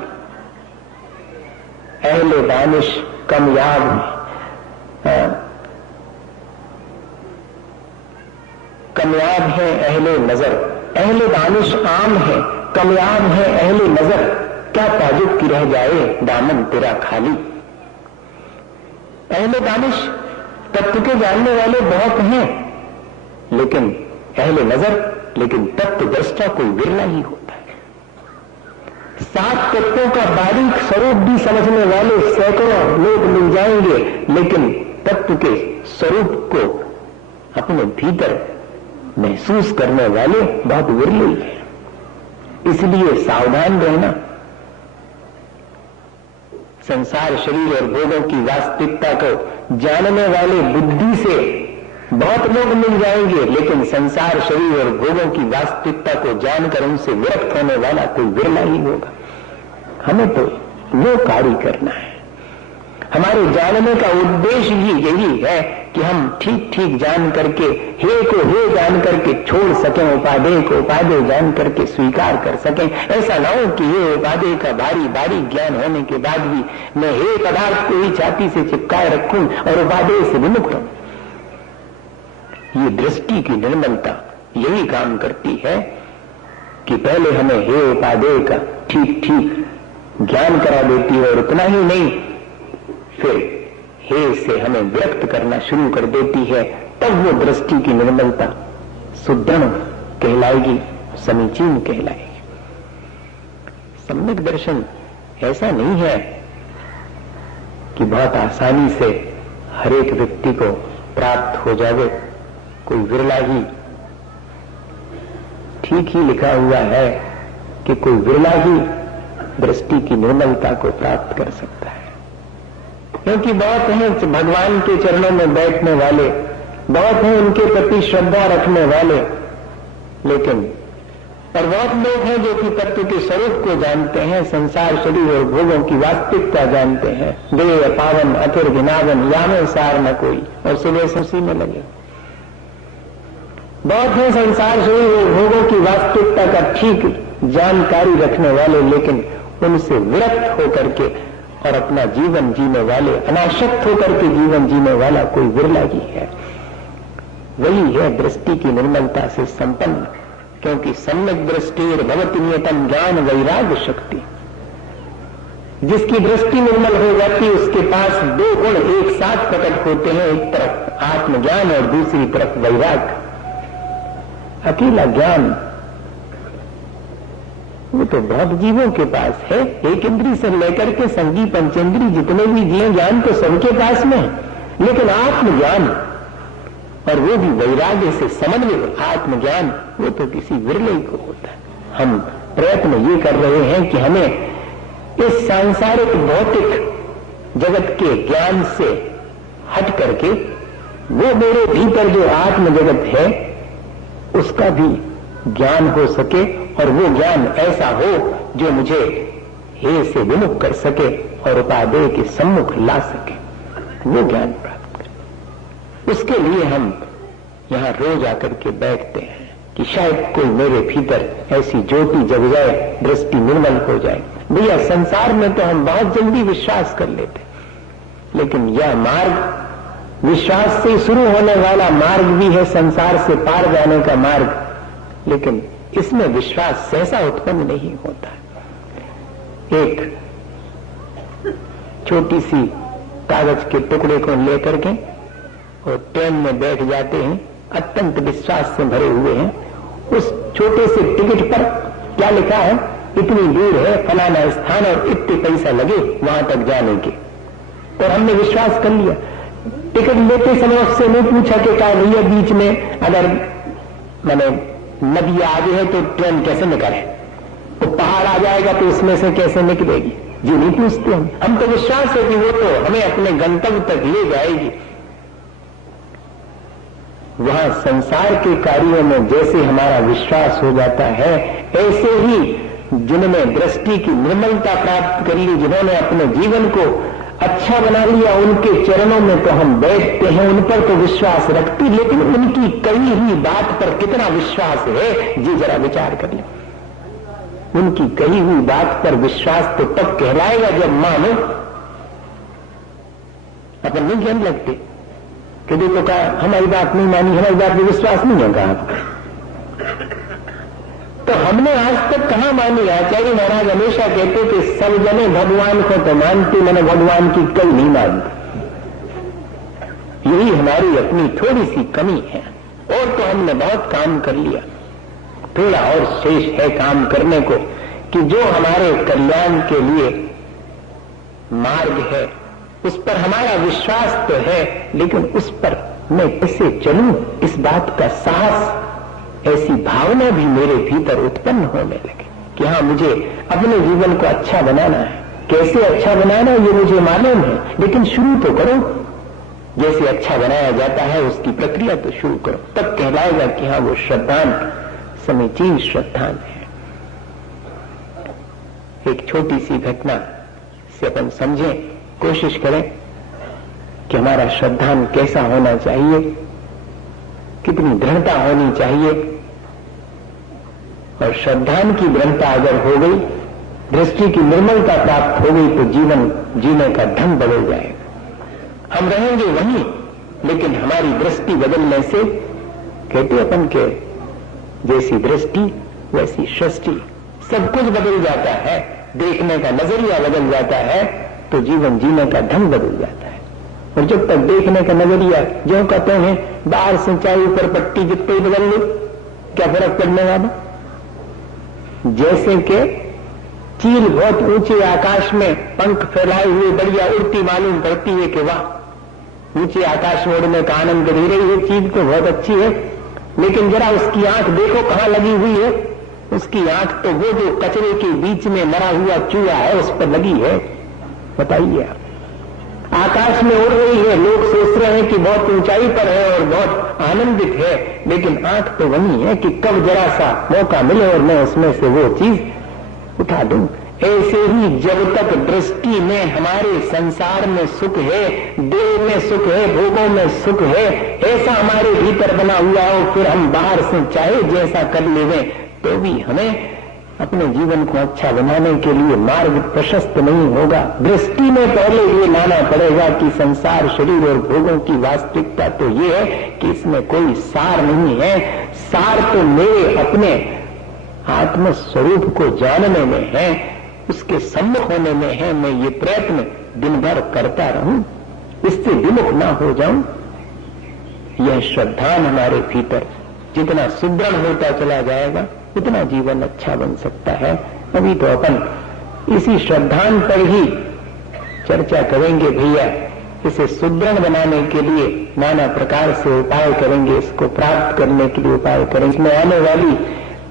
अहले दानिश कमयाब कमयाब है अहले नजर, अहले दानिश आम है, कमयाब है अहले नजर, क्या ताजुब की रह जाए दामन तेरा खाली। अहले दानिश तत्व के जानने वाले बहुत हैं, लेकिन अहले नजर, लेकिन तत्व दृष्टा कोई विरला ही होता है। 7 तत्वों का बारीक स्वरूप भी समझने वाले सैकड़ों लोग मिल जाएंगे, लेकिन तत्व के स्वरूप को अपने भीतर महसूस करने वाले बहुत विरले हैं। इसलिए सावधान रहना। संसार शरीर और भोगों की वास्तविकता को जानने वाले बुद्धि से बहुत लोग मिल जाएंगे, लेकिन संसार शरीर और भोगों की वास्तविकता को जानकर उनसे विरक्त होने वाला कोई विरला ही होगा। हमें तो वो कार्य करना है। हमारे जानने का उद्देश्य ही यही है कि हम ठीक ठीक जान करके हे को हे जान करके छोड़ सकें, उपादेय को उपादेय जान करके स्वीकार कर सकें। ऐसा ना हो कि ये उपादेय का भारी भारी ज्ञान होने के बाद भी मैं हे पदार्थ को ही छाती से चिपकाए रखूं और उपादेय से विमुक्त हूं। ये दृष्टि की निर्मलता यही काम करती है कि पहले हमें हे उपादेय का ठीक ठीक ज्ञान करा देती है, और उतना ही नहीं, फिर हे से हमें व्यक्त करना शुरू कर देती है। तब वो दृष्टि की निर्मलता सुदृढ़ कहलाएगी, समीचीन कहलाएगी। सम्यक दर्शन ऐसा नहीं है कि बहुत आसानी से हर एक व्यक्ति को प्राप्त हो जावे। कोई विरला ही, ठीक ही लिखा हुआ है कि कोई विरला ही दृष्टि की निर्मलता को प्राप्त कर सकता है। क्योंकि बहुत हैं भगवान के चरणों में बैठने वाले, बहुत हैं उनके प्रति श्रद्धा रखने वाले, लेकिन और बहुत लोग हैं जो कि तत्व के स्वरूप को जानते हैं, संसार शरीर और भोगों की वास्तविकता जानते हैं। देह पावन अथिर घिनावन यामे सार न कोई, और सुबह से उसी में लगे। बहुत हैं संसार शरीर और भोगों की वास्तविकता का ठीक जानकारी रखने वाले, लेकिन उनसे विरक्त होकर के और अपना जीवन जीने वाले, अनासक्त होकर के जीवन जीने वाला कोई विरला ही है। वही है दृष्टि की निर्मलता से संपन्न, क्योंकि सम्यक दृष्टिर भवति नियतम ज्ञान वैराग्य शक्ति। जिसकी दृष्टि निर्मल हो जाती है उसके पास 2 गुण एक साथ प्रकट होते हैं, एक तरफ आत्मज्ञान और दूसरी तरफ वैराग्य। अकेला ज्ञान वो तो बहुत जीवों के पास है, एक इंद्री से लेकर के संगी पंचेंद्री जितने भी जीव ज्ञान तो सबके पास में है, लेकिन आत्मज्ञान और वो भी वैराग्य से समन्वित आत्मज्ञान वो तो किसी विरले को होता है। हम प्रयत्न ये कर रहे हैं कि हमें इस सांसारिक भौतिक जगत के ज्ञान से हट करके वो मेरे भीतर जो आत्म जगत है उसका भी ज्ञान हो सके, और वो ज्ञान ऐसा हो जो मुझे हे से विमुख कर सके और उपादेय के सम्मुख ला सके, वो ज्ञान प्राप्त करें। उसके लिए हम यहां रोज आकर के बैठते हैं कि शायद कोई मेरे भीतर ऐसी ज्योति जग जाए, दृष्टि निर्मल हो जाए। भैया संसार में तो हम बहुत जल्दी विश्वास कर लेते, लेकिन यह मार्ग विश्वास से शुरू होने वाला मार्ग भी है, संसार से पार जाने का मार्ग, लेकिन इसमें विश्वास सहसा उत्पन्न नहीं होता। एक छोटी सी कागज के टुकड़े को लेकर के और ट्रेन में बैठ जाते हैं, अत्यंत विश्वास से भरे हुए हैं। उस छोटे से टिकट पर क्या लिखा है, इतनी दूर है फलाना स्थान और इतने पैसा लगे वहां तक जाने के, और हमने विश्वास कर लिया। टिकट लेते समय उससे नहीं पूछा कि क्या भैया बीच में अगर मैंने नदी आगे है तो ट्रेन कैसे निकले, तो पहाड़ आ जाएगा तो उसमें से कैसे निकलेगी, जी नहीं पूछते हम तो विश्वास है कि वो तो हमें अपने गंतव्य तक ले जाएगी। वहां संसार के कार्यों में जैसे हमारा विश्वास हो जाता है, ऐसे ही जिन्होंने दृष्टि की निर्मलता प्राप्त कर ली, जिन्होंने अपने जीवन को अच्छा बना लिया, उनके चरणों में तो हम बैठते हैं, उन पर तो विश्वास रखते, लेकिन उनकी कही हुई बात पर कितना विश्वास है जी जरा विचार कर ले। उनकी कही हुई बात पर विश्वास तो तब कहलाएगा जब मानो। अपन नहीं कहने लगते कि देखो कहा हमारी बात नहीं मानी, हमारी बात में विश्वास नहीं है कहा, तो हमने आज तक कहां मानी। आचार्य महाराज हमेशा कहते कि सब जने भगवान को तो मानते, मैंने भगवान की कई नहीं मानती। यही हमारी अपनी थोड़ी सी कमी है, और तो हमने बहुत काम कर लिया, थोड़ा और शेष है काम करने को, कि जो हमारे कल्याण के लिए मार्ग है उस पर हमारा विश्वास तो है, लेकिन उस पर मैं कैसे चलूं, इस बात का साहस, ऐसी भावना भी मेरे भीतर उत्पन्न होने लगे कि हाँ मुझे अपने जीवन को अच्छा बनाना है। कैसे अच्छा बनाना ये मुझे मालूम है, लेकिन शुरू तो करो। जैसे अच्छा बनाया जाता है उसकी प्रक्रिया तो शुरू करो, तब कहलाएगा कि हाँ वो श्रद्धान समीचीन श्रद्धान है। एक छोटी सी घटना से अपन समझें, कोशिश करें कि हमारा श्रद्धान कैसा होना चाहिए, कितनी दृढ़ता होनी चाहिए। और श्रद्धान की दृढ़ता अगर हो गई, दृष्टि की निर्मलता प्राप्त हो गई, तो जीवन जीने का ढंग बदल जाएगा। हम रहेंगे वहीं, लेकिन हमारी दृष्टि बदलने से, कहते अपन के जैसी दृष्टि वैसी सृष्टि, सब कुछ बदल जाता है। देखने का नजरिया बदल जाता है तो जीवन जीने का ढंग बदल जाता है। और जब तक देखने का नजरिया, जो कहते हैं बाहर से चाहे ऊपर पट्टी जितने बदल लो, क्या फर्क पड़ने वाला। जैसे कि चील बहुत ऊंचे आकाश में पंख फैलाए हुए बढ़िया उड़ती मालूम पड़ती है कि वाह ऊंचे आकाश में उड़ने का आनंद दे रही है, चील तो बहुत अच्छी है, लेकिन जरा उसकी आंख देखो कहां लगी हुई है। उसकी आंख तो वो जो कचरे के बीच में मरा हुआ चूहा है उस पर लगी है। बताइए आप, आकाश में उड़ रही है, लोग सोच रहे हैं कि बहुत ऊंचाई पर है और बहुत आनंदित है, लेकिन आंख तो वही है कि कब जरा सा मौका मिले और मैं उसमें से वो चीज उठा दूं। ऐसे ही जब तक दृष्टि में हमारे संसार में सुख है, देह में सुख है, भोगों में सुख है, ऐसा हमारे भीतर बना हुआ हो, फिर हम बाहर से चाहे जैसा कर लेवे तो भी हमें अपने जीवन को अच्छा बनाने के लिए मार्ग प्रशस्त नहीं होगा। दृष्टि में पहले ये लाना पड़ेगा कि संसार, शरीर और भोगों की वास्तविकता तो ये है कि इसमें कोई सार नहीं है। सार तो मेरे अपने आत्म स्वरूप को जानने में है, उसके सम्मुख होने में है। मैं ये प्रयत्न दिन भर करता रहूं, इससे विमुख ना हो जाऊं। यह श्रद्धान हमारे भीतर जितना सुदृढ़ होता चला जाएगा उतना जीवन अच्छा बन सकता है। अभी तो अपन इसी श्रद्धान पर ही चर्चा करेंगे भैया। इसे सुदृढ़ बनाने के लिए नाना प्रकार से उपाय करेंगे, इसको प्राप्त करने के लिए उपाय करेंगे, इसमें आने वाली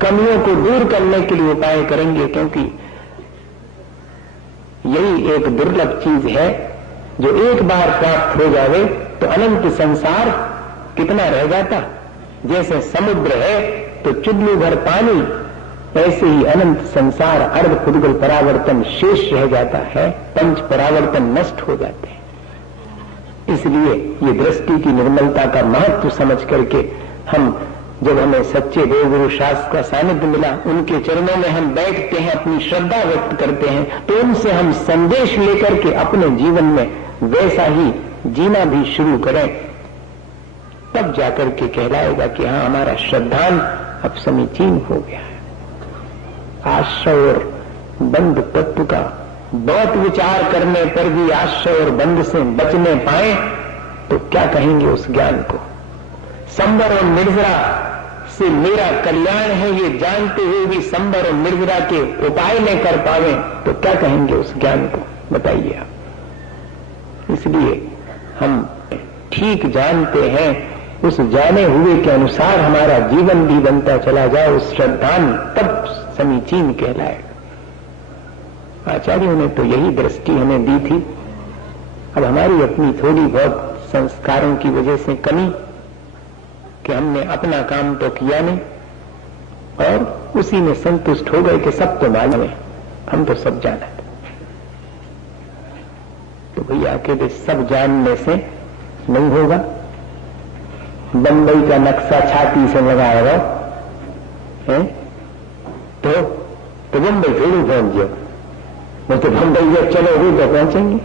कमियों को दूर करने के लिए उपाय करेंगे, क्योंकि यही एक दुर्लभ चीज है जो एक बार प्राप्त हो जावे तो अनंत संसार कितना रह जाता। जैसे समुद्र है तो चुल्लू भर पानी, ऐसे ही अनंत संसार अर्ध फुदगल परावर्तन शेष रह जाता है, पंच परावर्तन नष्ट हो जाते हैं। इसलिए ये दृष्टि की निर्मलता का महत्व समझ करके हम जब हमें सच्चे देव गुरु शास्त्र का सानिध्य मिला, उनके चरणों में हम बैठते हैं, अपनी श्रद्धा व्यक्त करते हैं, तो उनसे हम संदेश लेकर के अपने जीवन में वैसा ही जीना भी शुरू करें, तब जाकर के कहलाएगा कि हाँ, हमारा श्रद्धान अब समीचीन हो गया है। आश्रय और बंध तत्व का बहुत विचार करने पर भी आश्रय और बंध से बचने पाए तो क्या कहेंगे उस ज्ञान को। संबर और निर्जरा से मेरा कल्याण है ये जानते हुए भी संबर और निर्जरा के उपाय न कर पावे तो क्या कहेंगे उस ज्ञान को, बताइए आप। इसलिए हम ठीक जानते हैं, उस जाने हुए के अनुसार हमारा जीवन भी बनता चला जाए, उस श्रद्धान तब समीचीन कहलाएगा। आचार्यों ने तो यही दृष्टि हमें दी थी। अब हमारी अपनी थोड़ी बहुत संस्कारों की वजह से कमी कि हमने अपना काम तो किया नहीं और उसी में संतुष्ट हो गए कि सब तो मालूम है, हम तो सब जाना था। तो भैया कहते सब जानने से नहीं होगा। बंबई का नक्शा छाती से लगाएगा है तो बंबई थोड़ी पहुंच जाओ, वो तो बंबई जब चलोगे तो पहुंचेंगे।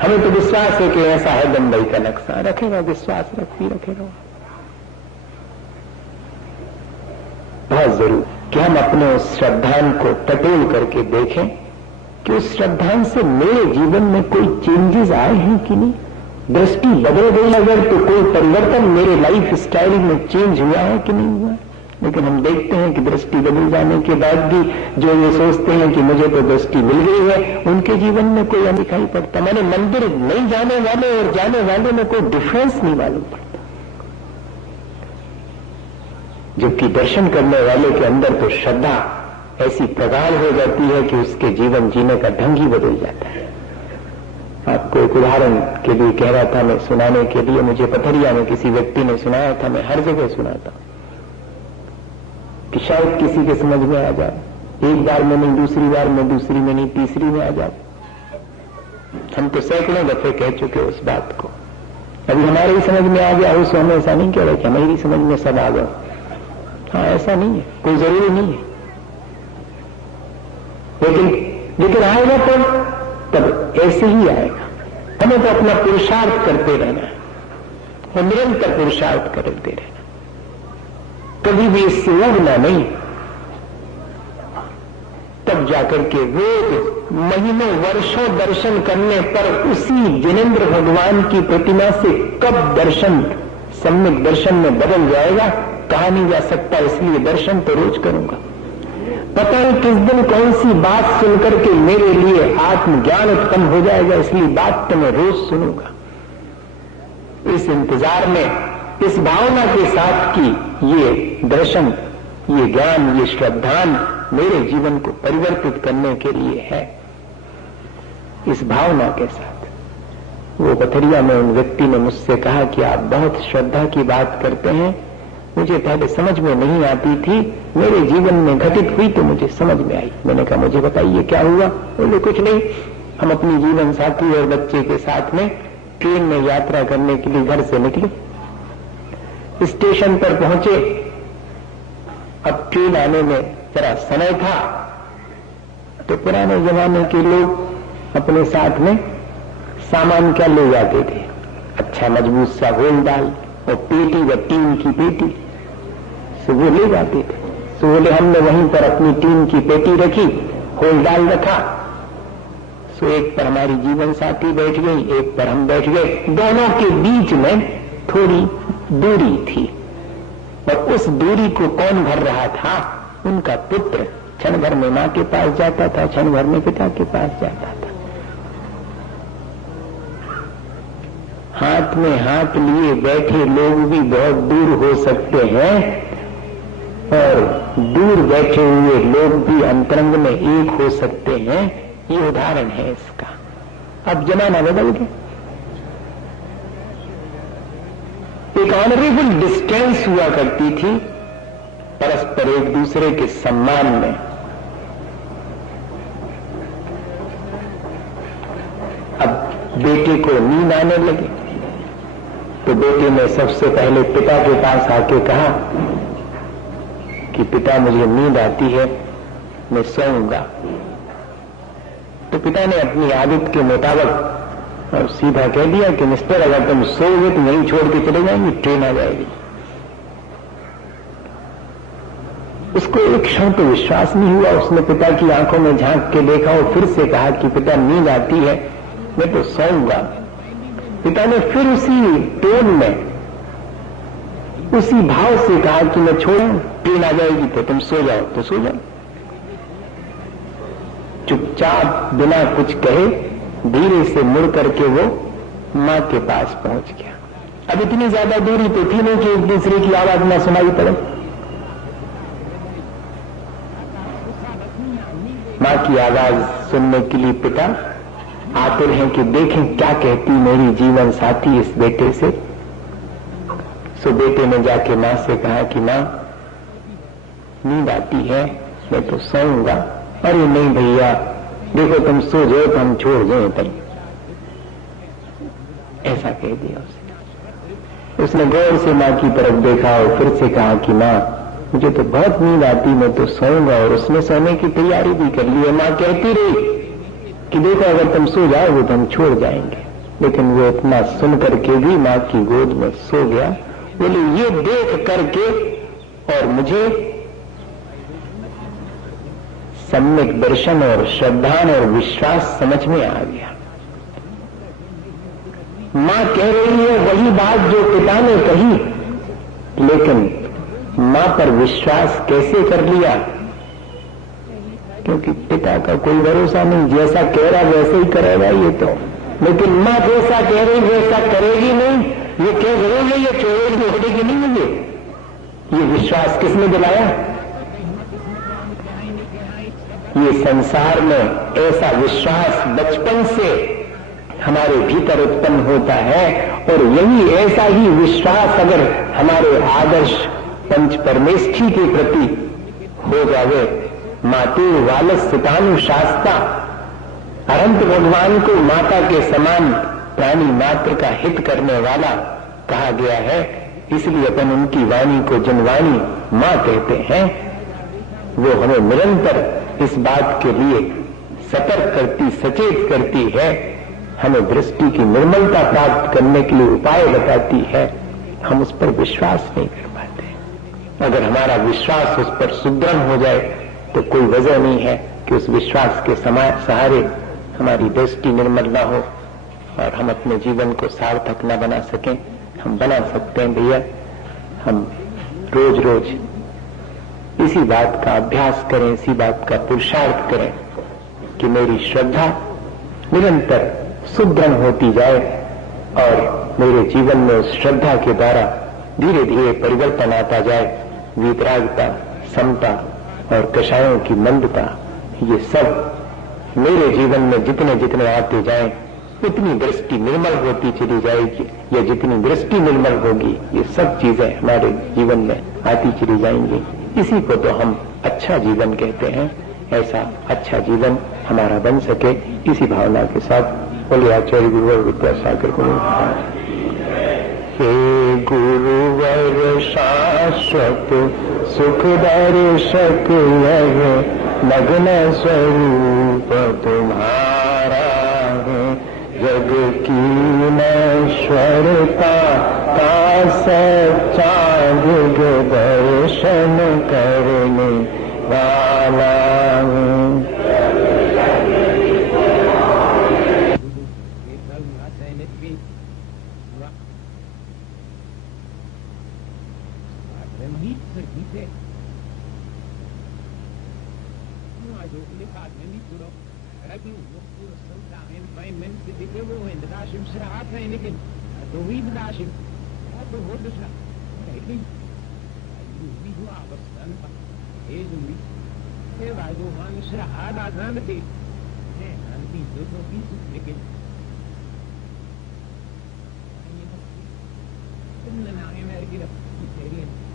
हमें तो विश्वास है कि ऐसा है बंबई का नक्शा, रखेगा विश्वास, रखेगा। बहुत जरूर कि हम अपने उस श्रद्धान को टटोल करके देखें कि उस श्रद्धान से मेरे जीवन में कोई चेंजेस आए हैं कि नहीं, दृष्टि बदल गई अगर तो कोई परिवर्तन मेरे लाइफ स्टाइल में चेंज हुआ है कि नहीं हुआ। लेकिन हम देखते हैं कि दृष्टि बदल जाने के बाद भी जो ये सोचते हैं कि मुझे तो दृष्टि मिल गई है, उनके जीवन में कोई दिखाई पड़ता। मैंने मंदिर नहीं जाने वाले और जाने वाले में कोई डिफरेंस नहीं मालूम पड़ता, जबकि दर्शन करने वाले के अंदर तो श्रद्धा ऐसी प्रगाढ़ हो जाती है कि उसके जीवन जीने का ढंग ही बदल जाता है। आपको एक उदाहरण के लिए कह रहा था मैं, सुनाने के लिए मुझे पथरिया में किसी व्यक्ति ने सुनाया था, मैं हर जगह सुनाता कि शायद किसी के समझ में आ जाए, एक बार में नहीं, दूसरी बार में, दूसरी में नहीं, तीसरी में आ जाए। हम तो सैकड़ों दफे कह चुके उस बात को, अभी हमारे ही समझ में आ गया हो, हमें ऐसा नहीं कह रहे कि हमारी समझ में सब आ गया। हाँ, ऐसा नहीं है, कोई जरूरी नहीं है, लेकिन आएगा तब ऐसे ही आएगा। हमें तो अपना पुरुषार्थ करते रहना है और निरंतर पुरुषार्थ करते रहना, कभी भी इससे उड़ना नहीं। तब जाकर के रोज महीनों वर्षों दर्शन करने पर उसी जिनेंद्र भगवान की प्रतिमा से कब दर्शन सम्यक दर्शन में बदल जाएगा कहा नहीं जा सकता। इसलिए दर्शन तो रोज करूंगा। पता नहीं किस दिन कौन सी बात सुनकर के मेरे लिए आत्मज्ञान उत्पन्न हो जाएगा, इसलिए बात तो मैं रोज सुनूंगा। इस इंतजार में, इस भावना के साथ कि ये दर्शन, ये ज्ञान, ये श्रद्धान मेरे जीवन को परिवर्तित करने के लिए है, इस भावना के साथ वो पथरिया में उन व्यक्ति ने मुझसे कहा कि आप बहुत श्रद्धा की बात करते हैं, मुझे पहले समझ में नहीं आती थी, मेरे जीवन में घटित हुई तो मुझे समझ में आई। मैंने कहा मुझे बताइए क्या हुआ। बोले कुछ नहीं, हम अपनी जीवन साथी और बच्चे के साथ में ट्रेन में यात्रा करने के लिए घर से निकले, स्टेशन पर पहुंचे। अब ट्रेन आने में जरा समय था, तो पुराने जमाने के लोग अपने साथ में सामान क्या ले जाते थे, अच्छा मजबूत सा होल डाल और पेटी व टीन की पेटी, सो वो ले जाते थे। सो बोले हमने वहीं पर अपनी टीन की पेटी रखी, होल डाल रखा। सो एक पर हमारी जीवन साथी बैठ गई, एक पर हम बैठ गए। दोनों के बीच में थोड़ी दूरी थी और उस दूरी को कौन भर रहा था? उनका पुत्र क्षण भर में मां के पास जाता था, क्षण भर में पिता के पास जाता था। हाथ में हाथ लिए बैठे लोग भी बहुत दूर हो सकते हैं और दूर बैठे हुए लोग भी अंतरंग में एक हो सकते हैं। ये उदाहरण है इसका। अब जमाना बदल गया, एक ऑनरेबल डिस्टेंस हुआ करती थी परस्पर एक दूसरे के सम्मान में। अब बेटे को नींद आने लगी तो बेटे ने सबसे पहले पिता के पास आके कहा कि पिता मुझे नींद आती है, मैं सोऊंगा। तो पिता ने अपनी आदत के मुताबिक और सीधा कह दिया कि मिस्टर, अगर तुम सोओगे तो यहीं छोड़ के चले जाएंगे, ट्रेन आ जाएगी। उसको एक क्षण तो विश्वास नहीं हुआ। उसने पिता की आंखों में झांक के देखा और फिर से कहा कि पिता नींद आती है, मैं तो सोऊंगा। पिता ने फिर उसी टोन में, उसी भाव से कहा कि मैं छोड़ूं, ट्रेन आ जाएगी तो तुम सो जाओ। तो सो जाओ। चुपचाप बिना कुछ कहे धीरे से मुड़ करके वो मां के पास पहुंच गया। अब इतनी ज्यादा दूरी तो थी नहीं कि एक दूसरे की आवाज ना सुनाई पड़े। मां की आवाज सुनने के लिए पिता आतुर हैं कि देखें क्या कहती मेरी जीवन साथी इस बेटे से। सो बेटे ने जाके मां से कहा कि मां, नींद आती है, मैं तो सोऊंगा। अरे नहीं भैया, देखो तुम सो जाओ तो हम छोड़ जाए तब। ऐसा कह दिया उसने गौर से मां की तरफ देखा और फिर से कहा कि मां, मुझे तो बहुत नींद आती, मैं तो सोऊंगा। और उसने सोने की तैयारी भी कर ली है। मां कहती रही कि देखो अगर तुम सो जाओगे तो हम छोड़ जाएंगे। लेकिन वो इतना सुन करके भी मां की गोद में सो गया। बोले ये देख करके और मुझे सम्यक दर्शन और श्रद्धा और विश्वास समझ में आ गया। मां कह रही है वही बात जो पिता ने कही, लेकिन मां पर विश्वास कैसे कर लिया? क्योंकि पिता का कोई भरोसा नहीं, जैसा कह रहा वैसे ही करेगा ये तो। लेकिन मां जैसा कह रही वैसा करेगी नहीं। ये कह रही है, ये छोड़ेगी उठेगी नहीं मुझे। ये विश्वास किसने दिलाया? ये संसार में ऐसा विश्वास बचपन से हमारे भीतर उत्पन्न होता है। और यही ऐसा ही विश्वास अगर हमारे आदर्श पंच परमेष्ठी के प्रति हो जावे, मातु वालस सितानु शास्ता, अनंत भगवान को माता के समान प्राणी मात्र का हित करने वाला कहा गया है। इसलिए अपन उनकी वाणी को जनवाणी मां कहते हैं। वो हमें निरंतर इस बात के लिए सतर्क करती, सचेत करती है, हमें दृष्टि की निर्मलता प्राप्त करने के लिए उपाय बताती है। हम उस पर विश्वास नहीं कर पाते। अगर हमारा विश्वास उस पर सुदृढ़ हो जाए तो कोई वजह नहीं है कि उस विश्वास के सहारे हमारी दृष्टि निर्मल ना हो और हम अपने जीवन को सार्थक न बना सकें। हम बना सकते हैं भैया। हम रोज रोज इसी बात का अभ्यास करें, इसी बात का पुरुषार्थ करें कि मेरी श्रद्धा निरंतर सुदृढ़ होती जाए और मेरे जीवन में उस श्रद्धा के द्वारा धीरे धीरे परिवर्तन आता जाए। वितरागता, समता और कषायों की मंदता, ये सब मेरे जीवन में जितने जितने आते जाएं, उतनी दृष्टि निर्मल होती चली जाएगी। या जितनी दृष्टि निर्मल होगी, ये सब चीजें हमारे जीवन में आती चली जाएंगी। इसी को तो हम अच्छा जीवन कहते हैं। ऐसा अच्छा जीवन हमारा बन सके, इसी भावना के साथ बोले आचार्य गुरुवर विद्यासागर को। हे गुरुवर शाश्वत सुख दर्शक यह नग्न स्वरूप तुम्हारा है। जग की नश्वरता का सच्चा दिग दर्शन करने वाला है। Nah,